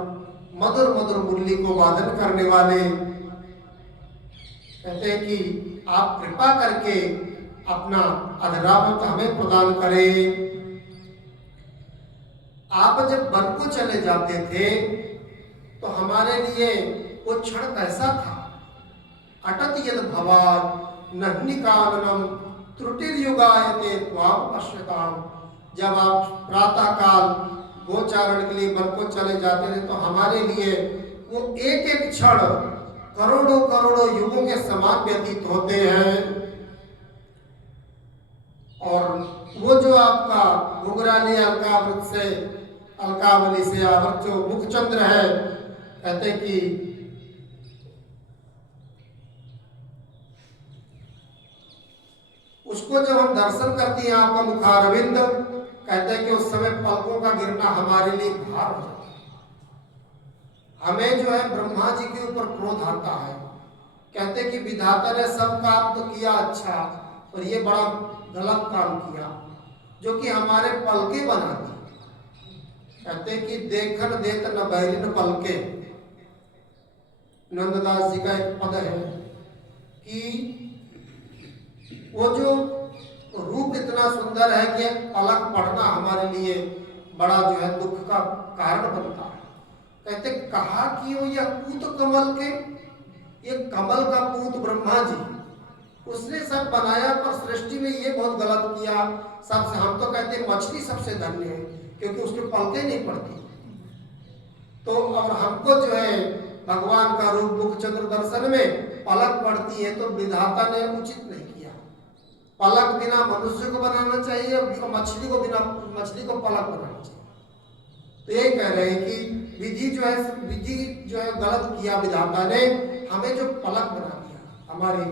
मधुर मधुर मुरली को वादन करने वाले। कहते हैं कि आप कृपा करके अपना अधरावत हमें प्रदान करें। आप जब वन को चले जाते थे तो हमारे लिए वो क्षण कैसा था? अटत यद भवान नह्निकाननम त्रुटिर्युगायते त्वाम पश्यताम। जब आप प्रातः काल गोचारण के लिए वन को चले जाते थे तो हमारे लिए वो एक एक क्षण करोड़ों करोड़ों युगों के समान व्यतीत होते हैं। और वो जो आपका घुघराली अलकावली से आवृत जो मुखचंद्र है, कहते कि उसको जब हम दर्शन करते हैं आपका मुखारविंद, कहते हैं कि उस समय पलकों का गिरना हमारे लिए भार हो जाता है। हमें जो है ब्रह्मा जी के ऊपर क्रोध आता है। कहते हैं कि विधाता ने सब काम तो किया अच्छा, पर ये बड़ा गलत काम किया जो कि हमारे पलके बना दी। कहते हैं कि देखन देत न बैरिन पलके। नंददास जी का एक पद है कि वो जो रूप इतना सुंदर है कि पलक पड़ना हमारे लिए बड़ा जो है दुख का कारण बनता है। कहते कहा कि वो यह पूत कमल के, ये कमल का पूत ब्रह्मा जी, उसने सब बनाया, पर सृष्टि में ये बहुत गलत किया। सबसे हम तो कहते मछली सबसे धन्य है क्योंकि उसके पलके नहीं पड़ती। तो और हमको जो है भगवान का रूप मुखचंद्र दर्शन में पलक पड़ती है, तो विधाता ने उचित नहीं किया। पलक बिना मनुष्य को बनाना चाहिए और मछली को पलक बनाना चाहिए। तो यही कह रहे हैं कि विधि जो है गलत किया विधाता ने, हमें जो पलक बना दिया हमारे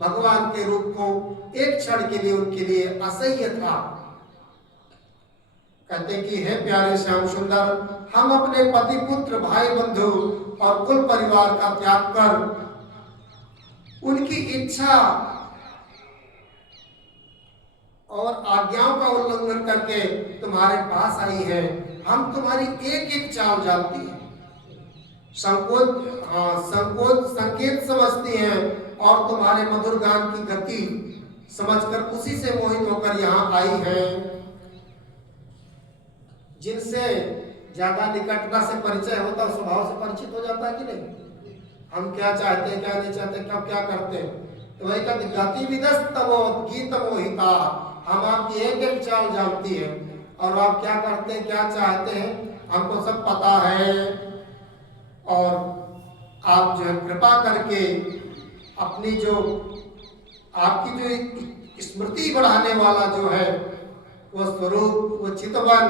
भगवान के रूप को एक क्षण के लिए उनके लिए असह्य था। कहते कि हे प्यारे श्याम सुंदर, हम अपने पति पुत्र भाई बंधु और कुल परिवार का त्याग कर उनकी इच्छा और आज्ञाओं का उल्लंघन करके तुम्हारे पास आई है। हम तुम्हारी एक एक चाल जानती हैं, संकेत समझती हैं और तुम्हारे मधुर गान की गति समझकर उसी से मोहित होकर यहाँ आई हैं। जिनसे ज्यादा निकटता से परिचय होता है स्वभाव से परिचित हो जाता है कि नहीं। हम क्या चाहते हैं, क्या नहीं चाहते, कब क्या करते हैं। तो वही कहते गति विदस्तमो गीत मोहिता, हम आपकी एक एक चाल जानती है और आप क्या करते हैं, क्या चाहते हैं, हमको सब पता है। और आप जो है कृपा करके अपनी जो आपकी जो स्मृति बढ़ाने वाला जो है वो स्वरूप, वो चितवन,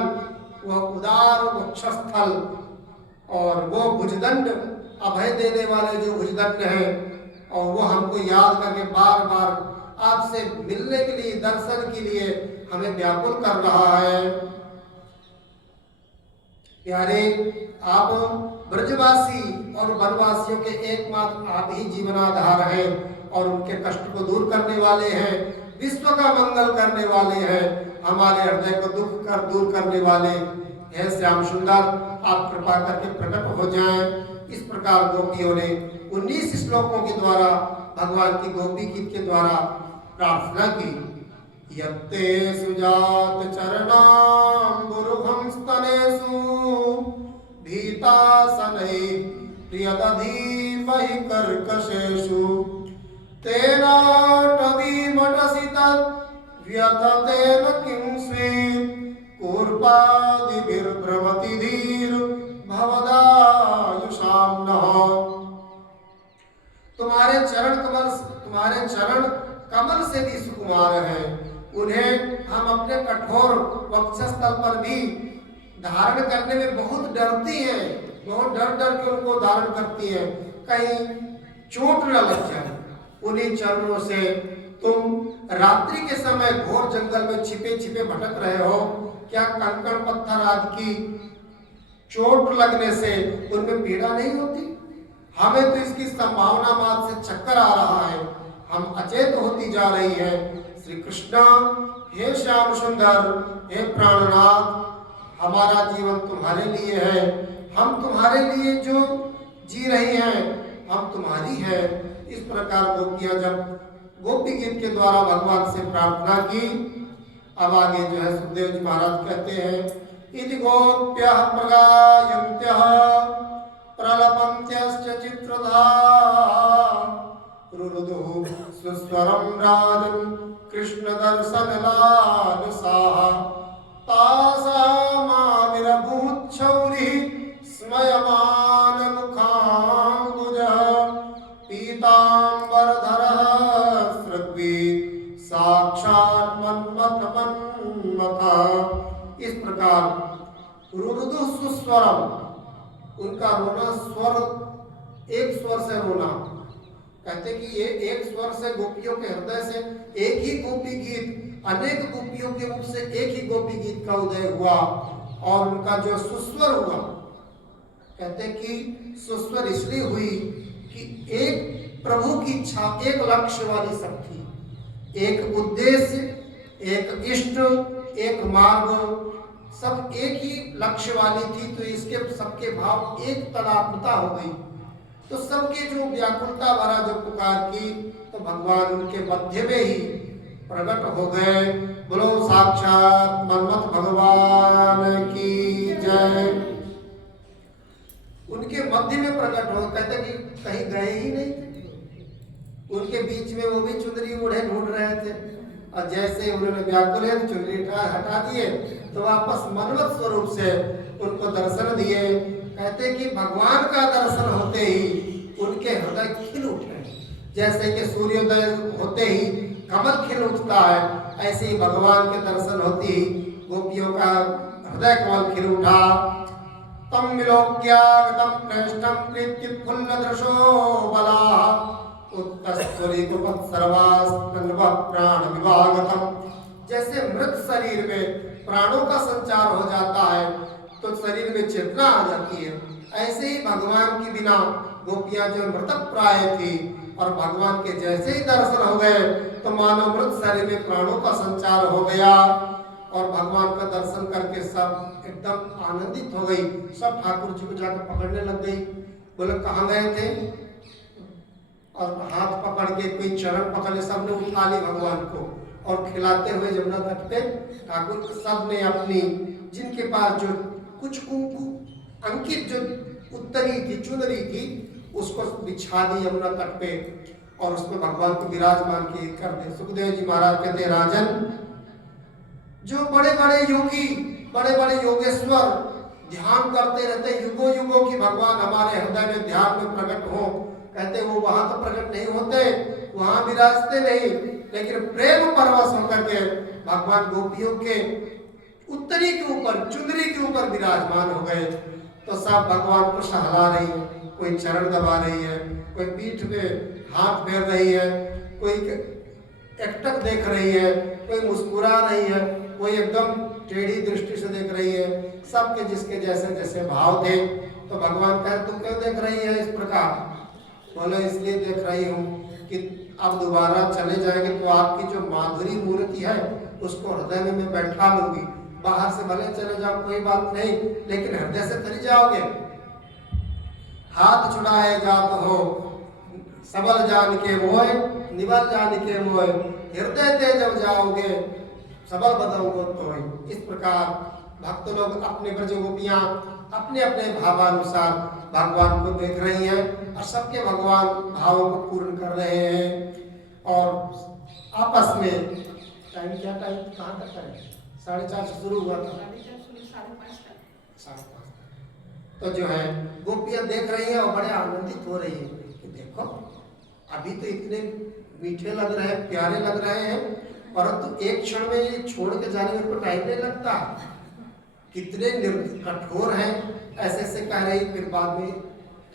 वो उदार वक्षस्थल और वो भुजदंड, अभय देने वाले जो भुजदंड है, और वो हमको याद करके बार बार आपसे मिलने के लिए, दर्शन के लिए हमें व्याकुल कर रहा है। प्यारे, आप ब्रजवासी और वनवासियों के एकमात्र आप ही जीवनाधार हैं और उनके कष्ट को दूर करने वाले हैं, विश्व का मंगल करने वाले हैं, हमारे हृदय को दुख कर दूर करने वाले हैं। श्याम सुंदर, आप कृपा करके प्रकट हो जाएं। इस प्रकार गोपियों ने 19 श्लोकों के द्वारा भगवान की गोपी गीत के द्वारा प्रार्थना की। यत्ते सुजात चरणाम्बुरुहं स्तनेषु भीतासनै प्रियदधीमहि कर्कशेषु तेनाटवीमटसि तद्व्यथतेन किं स्वेत् कूर्पादिभिर्भ्रमति धीर भवदायुषां नः। तुम्हारे चरण कमल से भी सुकुमार हैं। उन्हें हम अपने कठोर वक्षस्थल पर भी धारण करने में बहुत डरती हैं, बहुत डर के उनको धारण करती हैं, कहीं चोट न लग जाए। उन्हीं चरणों से तुम रात्रि के समय घोर जंगल में छिपे छिपे भटक रहे हो, क्या कंकड़ पत्थर आदि की चोट लगने से उनमें पीड़ा नहीं होती? हमें तो इसकी संभावना मात्र से चक्कर आ रहा है, हम अचेत होती जा रही है। श्री कृष्ण, हे श्याम सुंदर, हे प्राणनाथ, हमारा जीवन तुम्हारे लिए है, हम तुम्हारे लिए जो जी रही हैं, हम तुम्हारी है। इस प्रकार गोपियां जब गोपी गीत के द्वारा भगवान से प्रार्थना की, अब आगे जो है सुखदेव जी महाराज कहते हैं, इति गोप्यः प्रगायन्त्यः प्रलपन्त्यश्च चित्रधारुरुदुः सुस्वरं राजन् कृष्णदर्शनलालसाः तासामाविरभूच्छौरिः स्मयमानमुखाम्बुजः इस प्रकार रुरुदु सुस्वरम, उनका रोना स्वर एक स्वर से रोना। कहते कि ये एक स्वर से गोपियों के हृदय से एक ही गोपी गीत अनेक गोपियों के मुख से एक ही गोपी गीत का उदय हुआ और उनका जो सुस्वर हुआ, कहते कि सुस्वर इसलिए हुई कि एक प्रभु की इच्छा, एक लक्ष्य वाली सब थी, एक उद्देश्य, एक इष्ट, एक मार्ग, सब एक ही लक्ष्य वाली थी। तो इसके सबके भाव एक तदात्मता हो गई। तो सबके जो व्याकुलता भरा जो पुकार की, तो भगवान उनके मध्य में ही प्रकट हो गए। बोलो साक्षात मन्मथ भगवान की जय। उनके मध्य में प्रकट हो, कहते कि कहीं गए ही नहीं थे। उनके बीच में वो भी चुंदरी ओढ़े ढूंढ रहे थे और जैसे उन्होंने व्याकुल है चुनरी हटा दिए तो वापस मनवत स्वरूप से उनको दर्शन दिए। कहते कि भगवान का दर्शन होते ही उनके हृदय खिल उठे, जैसे कि सूर्योदय होते ही कमल खिल उठता है, ऐसे ही भगवान के दर्शन होते ही गोपियों का हृदय कमल खिल उठा। तम विलोक्यागतं प्रेष्ठं प्रीत्युत्फुल्लदृशो बलाः प्राण विभागतम। जैसे मृत शरीर में प्राणों का संचार हो जाता है तो शरीर में चेतना आ जाती है, ऐसे ही भगवान के बिना गोपियां जो मृतक प्राय थी और भगवान के जैसे ही दर्शन हो गए तो मानो मृत शरीर में प्राणों का संचार हो गया और भगवान का दर्शन करके सब एकदम आनंदित हो गई। सब ठाकुर जी को जाकर पकड़ने लग गई। बोले कहाँ गए थे, और हाथ पकड़ के कोई चरण पकड़ ले, सबने उठा ली भगवान को और खिलाते हुए जमुना तट पे ठाकुर सब ने अपनी जिनके पास जो कुछ कुंकु अंकित जो उत्तरी थी चुनरी थी उसको बिछा दी यमुना तट पे और उसमें भगवान को विराजमान किए कर दे। सुखदेव जी महाराज कहते राजन, जो बड़े बड़े योगी बड़े बड़े योगेश्वर ध्यान करते रहते युगों युगों की भगवान हमारे हृदय में ध्यान में प्रकट हो, कहते वो वहां तो प्रकट नहीं होते, वहां विराजते नहीं, लेकिन प्रेम परवश होकर के भगवान गोपियों के उत्तरी के ऊपर चुंदरी के ऊपर विराजमान हो गए। तो सब भगवान को सहला रही है, कोई चरण दबा रही है, कोई पीठ पे हाथ फेर रही है, कोई एकटक देख रही है, कोई मुस्कुरा रही है, कोई एकदम टेढ़ी दृष्टि से देख रही है। सबके जिसके जैसे जैसे भाव थे। तो भगवान कहे तुम क्यों देख रही है इस प्रकार? बोले इसलिए देख रही हूँ कि अब दोबारा चले जाएंगे तो आपकी जो माधुरी मूर्ति है उसको हृदय में मैं बैठा लूंगी। बाहर से भले चले जाओ कोई बात नहीं, लेकिन हृदय से चली जाओगे। हाथ छुड़ाए जात हो सबल जान के मोय, निबल जान के मोय, हृदय ते जब जाओगे सबल बदोगे तो। इस प्रकार भक्त लोग अपने ब्रज गोपियां अपने अपने भावानुसार भगवान को देख रही हैं और सबके भगवान भावों को पूर्ण कर रहे हैं। और आपस में टाइम क्या टाइम कहाँ तक है? 4:30 से शुरू हुआ था, 5:30 तो जो है गोपियां देख रही हैं और बड़े आनंदित हो रही है कि देखो अभी तो इतने मीठे लग रहे हैं, प्यारे लग रहे हैं, परंतु एक क्षण में ये छोड़ के जाने में को टाइम नहीं लगता। कितने कठोर हैं, ऐसे ऐसे कह रही। फिर बाद में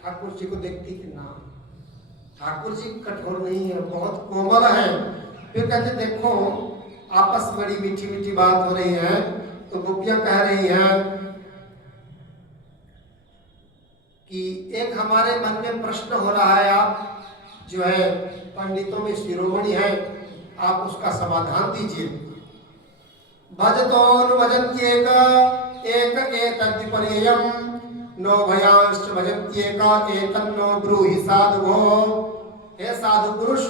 ठाकुर जी को देखती कि ना ठाकुर जी कठोर नहीं है, बहुत कोमल है। फिर कहते देखो आपस में बड़ी मीठी मीठी बात हो रही है। तो गोपियां कह रही हैं कि एक हमारे मन में प्रश्न हो रहा है, आप जो है पंडितों में शिरोमणि है, आप उसका समाधान दीजिए। भजतो भजत्येक एक एतद्विपर्ययम् नो भयांश्च भजत्येक एतन्नो ब्रूहि साधुभो। हे साधु पुरुष,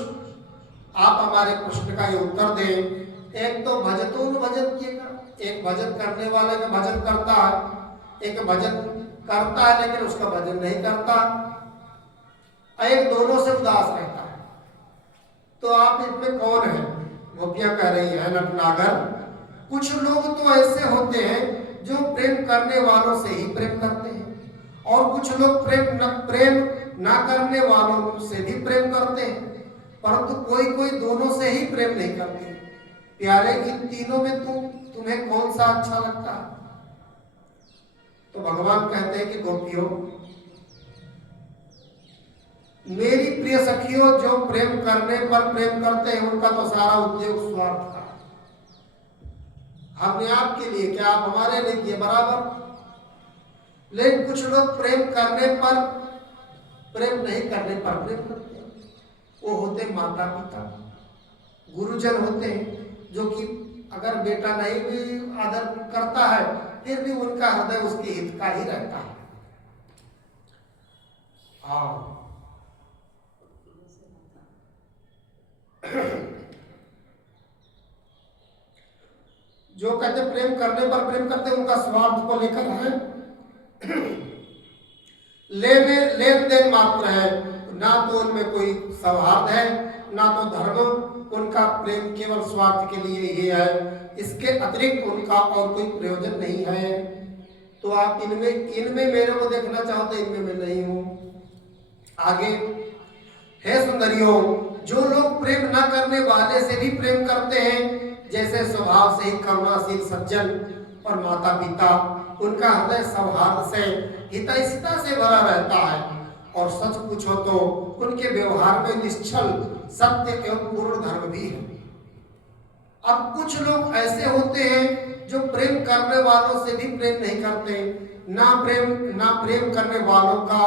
आप हमारे प्रश्न का ये उत्तर दें। एक तो भजतो भजत्येक, एक भजन करने वाले का भजन करता है, एक भजन करता है लेकिन उसका भजन नहीं करता, एक दोनों से उदास रहता है। तो आप इसमें कौन है? गोपियां कह रही है नटनागर, कुछ लोग तो ऐसे होते हैं जो प्रेम करने वालों से ही प्रेम करते हैं और कुछ लोग प्रेम ना करने वालों से भी प्रेम करते हैं, परंतु कोई कोई दोनों से ही प्रेम नहीं करते। प्यारे इन तीनों में तुम्हें कौन सा अच्छा लगता है? तो भगवान कहते हैं कि गोपियों, मेरी प्रिय सखियों, जो प्रेम करने पर प्रेम करते हैं उनका तो सारा उद्योग स्वार्थ का, हमने आपके लिए क्या, आप हमारे लिए किए बराबर। लेकिन कुछ लोग प्रेम करने पर, प्रेम नहीं करने पर प्रेम करते हैं। वो होते माता पिता, गुरुजन होते हैं, जो कि अगर बेटा नहीं भी आदर करता है फिर भी उनका हृदय उसके हित का ही रहता है। हाँ, जो कहते प्रेम करने पर प्रेम करते उनका स्वार्थ को लेकर है, लेन देन मात्र है, ना तो उनमें कोई सौहार्द है ना तो धर्म। उनका प्रेम केवल स्वार्थ के लिए ही है, इसके अतिरिक्त उनका और कोई प्रयोजन नहीं है। तो आप इनमें मेरे को देखना चाहते, इनमें मैं नहीं हूं। आगे, हे सुंदरियों, जो लोग प्रेम न करने वाले से भी प्रेम करते हैं, जैसे स्वभाव से ही करुणाशील सज्जन और माता पिता, उनका हृदय सौहार्द से, हितैषिता से भरा रहता है, और सच पूछो तो उनके व्यवहार में निश्चल सत्य एवं पूर्ण धर्म भी है। अब कुछ लोग ऐसे होते हैं जो प्रेम करने वालों से भी प्रेम नहीं करते, ना प्रेम करने वालों का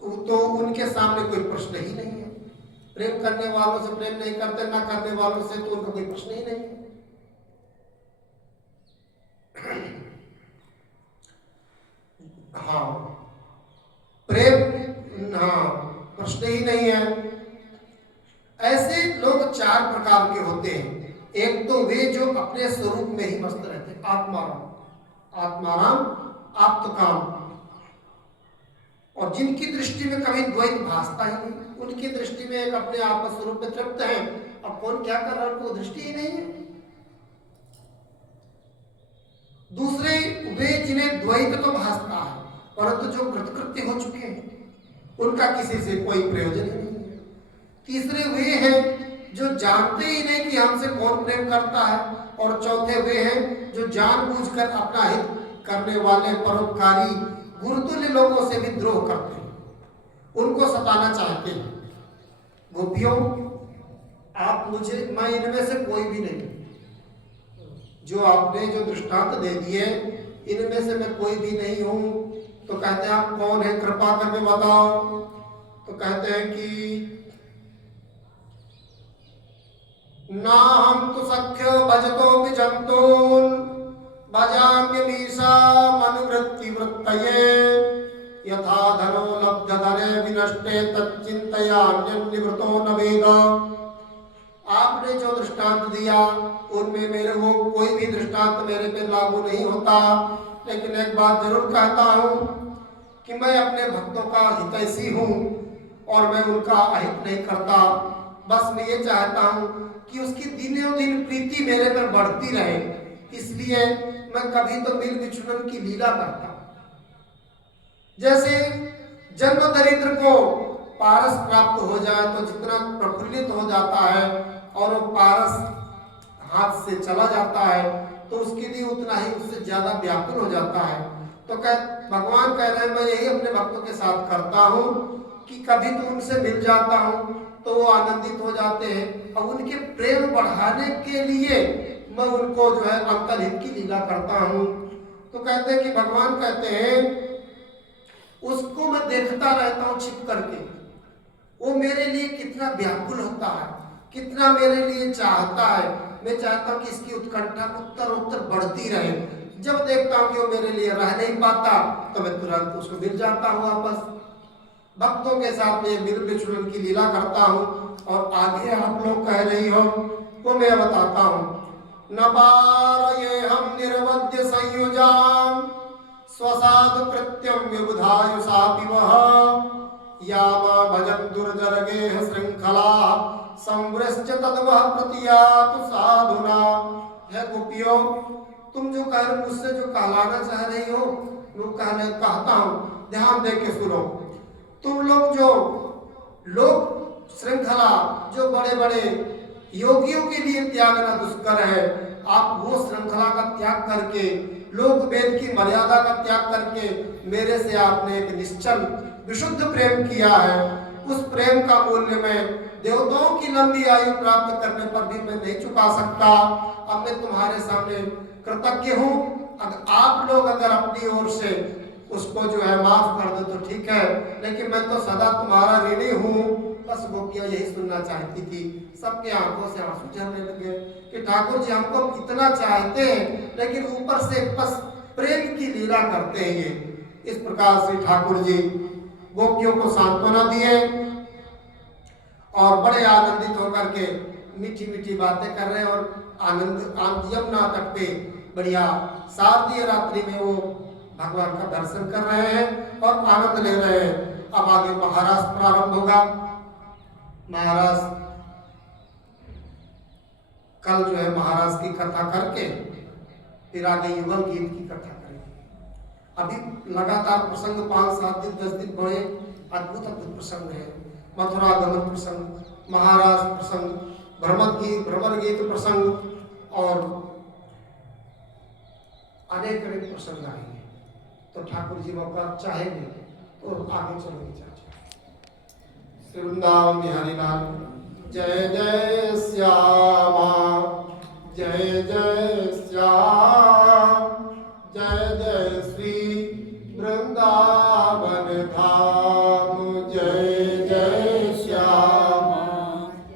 तो उनके सामने कोई प्रश्न ही नहीं है। प्रेम करने वालों से प्रेम नहीं करते, ना करने वालों से तो उनका कोई प्रश्न ही नहीं है। हाँ, प्रेम, हाँ, प्रश्न ही नहीं है। ऐसे लोग चार प्रकार के होते हैं। एक तो वे जो अपने स्वरूप में ही मस्त रहते हैं, आत्माराम आप्तकाम, और जिनकी दृष्टि में कभी द्वैत भासता ही नहीं, उनकी दृष्टि में एक अपने आप स्वरूप में तृप्त है। अब कौन क्या कर रहा है उनको दृष्टि ही नहीं है। दूसरे वे जिन्हें द्वैत तो भासता है, परंतु जो कृतकृत्य हो चुके हैं उनका किसी से कोई प्रयोजन ही नहीं है। तीसरे वे हैं जो जानते ही नहीं कि हमसे कौन प्रेम करता है, और चौथे वे हैं जो जानबूझकर अपना हित करने वाले परोपकारी गुरुतुल्य लोगों से भी द्रोह करते हैं, उनको सताना चाहते हैं। गोपियों, मैं इनमें से कोई भी नहीं, जो आपने जो दृष्टांत दे दिए इनमें से मैं कोई भी नहीं हूं। तो कहते हैं आप कौन है, कृपा करके बताओ। तो कहते हैं कि ना हम तो सख्य भजतो भी जंतून भजाम्य मीशा मनुवृत्ति वृत्तये यथा धनो लब्ध धने विनष्टे तच्चिंतयान्यन्निवृतो न वेद। आपने जो दृष्टांत दिया उनमें मेरे को कोई भी दृष्टांत मेरे पे लागू नहीं होता, लेकिन एक बात जरूर कहता हूं कि मैं अपने भक्तों का हितैषी हूं और मैं उनका अहित नहीं करता। बस मैं ये चाहता हूं कि उसकी दिनों दिन प्रीति मेरे पर बढ़ती रहे, इसलिए मैं कभी तो मिल विचलन की लीला करता। जैसे जन्म दरिद्र को पारस प्राप्त हो जाए तो जितना प्रफुल्लित हो जाता है और वो पारस हाथ से चला जाता है तो उसके लिए उतना ही उससे ज्यादा व्याकुल हो जाता है। तो भगवान कह रहे हैं मैं यही अपने भक्तों के साथ करता हूँ कि कभी तो उनसे मिल जाता हूँ तो वो आनंदित हो जाते हैं, और उनके प्रेम बढ़ाने के लिए मैं उनको जो है अंतर्हित की लीला करता हूँ। तो कहते हैं कि भगवान कहते हैं उसको मैं देखता रहता हूँ छिप करके, वो मेरे लिए कितना व्याकुल होता है, कितना मेरे लिए चाहता है। मैं चाहता हूँ कि इसकी उत्कंठा उत्तर बढ़ती रहे। जब देखता हूँ कि वो मेरे लिए रह नहीं पाता तो मैं तुरंत उसको मिल जाता हूँ वापस। भक्तों के साथ में मिल विचलन की लीला करता हूँ। और आगे आप लोग कह रही हो वो मैं बताता हूँ। न बारये हम निर्वद्य संयुजाम स्वसाधु कृत्यम विबुधायुषापि वह यामा भजन दुर्जरगेह श्रृंखला संवृश्च तद्वह प्रतियातु साधुना। है गोपियों, तुम जो कह मुझसे जो कहलाना चाह रही हो वो कहता हूँ, ध्यान दे के सुनो। तुम लोग जो लोग श्रृंखला जो बड़े बड़े योगियों के लिए त्यागना दुष्कर है, आप वो श्रृंखला का त्याग करके, लोक वेद की मर्यादा का त्याग करके मेरे से आपने एक निश्चल विशुद्ध प्रेम किया है। उस प्रेम का मूल्य मैं देवताओं की लंबी आयु प्राप्त करने पर भी मैं नहीं चुका सकता। अब मैं तुम्हारे सामने कृतज्ञ हूँ। अगर आप लोग अगर अपनी ओर से उसको जो है माफ कर दो तो ठीक है, लेकिन मैं तो सदा तुम्हारा ऋणी हूँ। बस गोपियाँ यही सुनना चाहती थी। सबके आंखों से आंसू झरने लगे कि ठाकुर जी हमको इतना चाहते हैं, लेकिन ऊपर से बस प्रेम की लीला करते हैं ये। इस प्रकार से ठाकुर जी गोपियों को सांत्वना दिए और बड़े आनंदित होकर के मीठी मीठी बातें कर रहे हैं और आनंद यमुना तट पे बढ़िया शारदीय रात्रि में वो भगवान का दर्शन कर रहे हैं और आनंद ले रहे हैं। अब आगे महाराज प्रारंभ होगा। महाराज कल जो है महाराज की कथा करके फिर आगे युगल गीत की कथा करेंगे। अभी लगातार प्रसंग 5-7 दिन 10 दिन बड़े अद्भुत अद्भुत प्रसंग है। मथुरा गमन प्रसंग, महाराज प्रसंग, भ्रमर गीत प्रसंग और अनेक अनेक प्रसंग आएंगे। तो ठाकुर जी मौका चाहेंगे तो आगे चलेंगे। श्री वृंदावन बिहारी लाल जय जय श्यामा, जय जय श्याम, जय जय श्री वृंदावन धाम, जय जय श्यामा,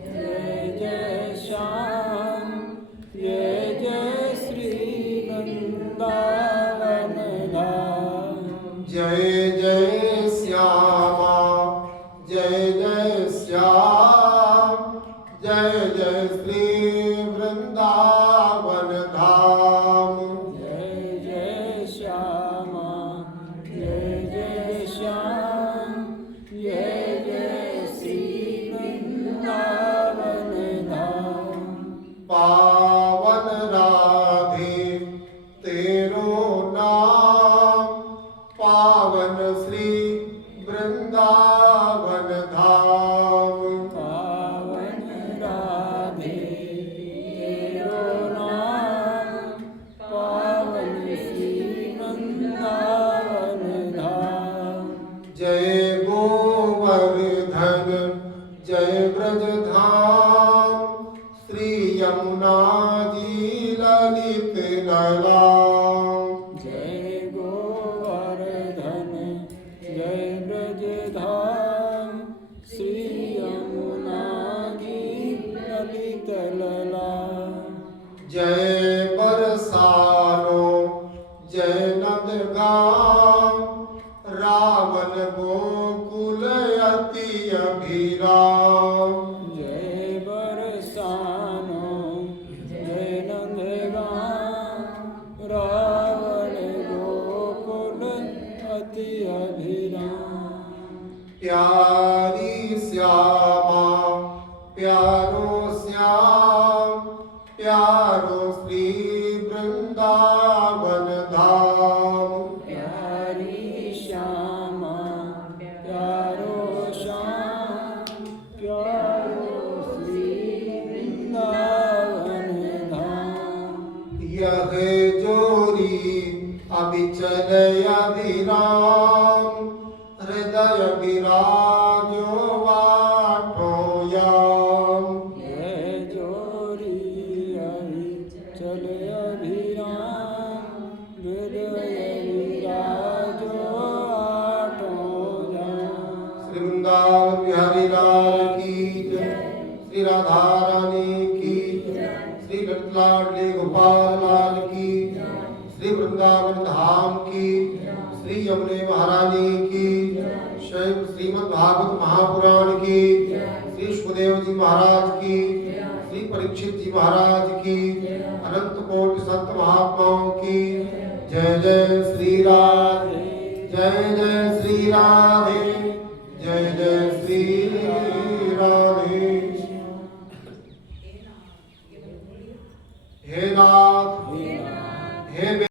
जय जय श्याम, जय जय श्री वृंदावन धाम। जय जय श्यामा, जय जय श्याम, जय जय श्री वृंदावन धाम। जय जय श्यामा, जय जय श्याम, जय जय श्री वृंदावन धाम। पावन राधे तेरो नाम, पावन श्री वृंदावन धाम। पावन राधे तेरो नाम, पावन श्री वृंदावन धाम। जय गोवर्धन जय ब्रजधाम, श्री यमुना जी ललित ललाम। जय गोवर्धन जय ब्रजधाम, श्री यमुना जी ललित ललाम। जय बरसानो जय नंदगाम, रावण गोकुल अति अभिराम। जय बरसानो जय नंदगाम, रावण गोकुल अति अभिराम। प्यारी श्यामा प्यारो श्याम, प्यारो श्री वृंदावन धाम। प्यारी श्यामा प्यारो श्याम, प्यारो श्री वृंदावन धाम। यह जोरी अविचल अभिराम, हृदय विराजो वाटो याम। जय जोरी चल अभिराम, हृदय विराजो आठो जाम। श्री वृंदावन बिहारी लाल की जय, श्री राधा रानी की जय, श्री ललित लाडले गोपाल लाल की जय, श्री वृंदावन धाम की, श्री यमुने महारानी की, शैव श्रीमद् भागवत महापुराण की, श्री सुखदेव जी महाराज की, श्री परीक्षित जी महाराज की, अनंत कोटि संत महात्माओं की। जय जय श्री राधे, जय जय श्री राधे, जय जय श्री राधे। हे नाथ, हे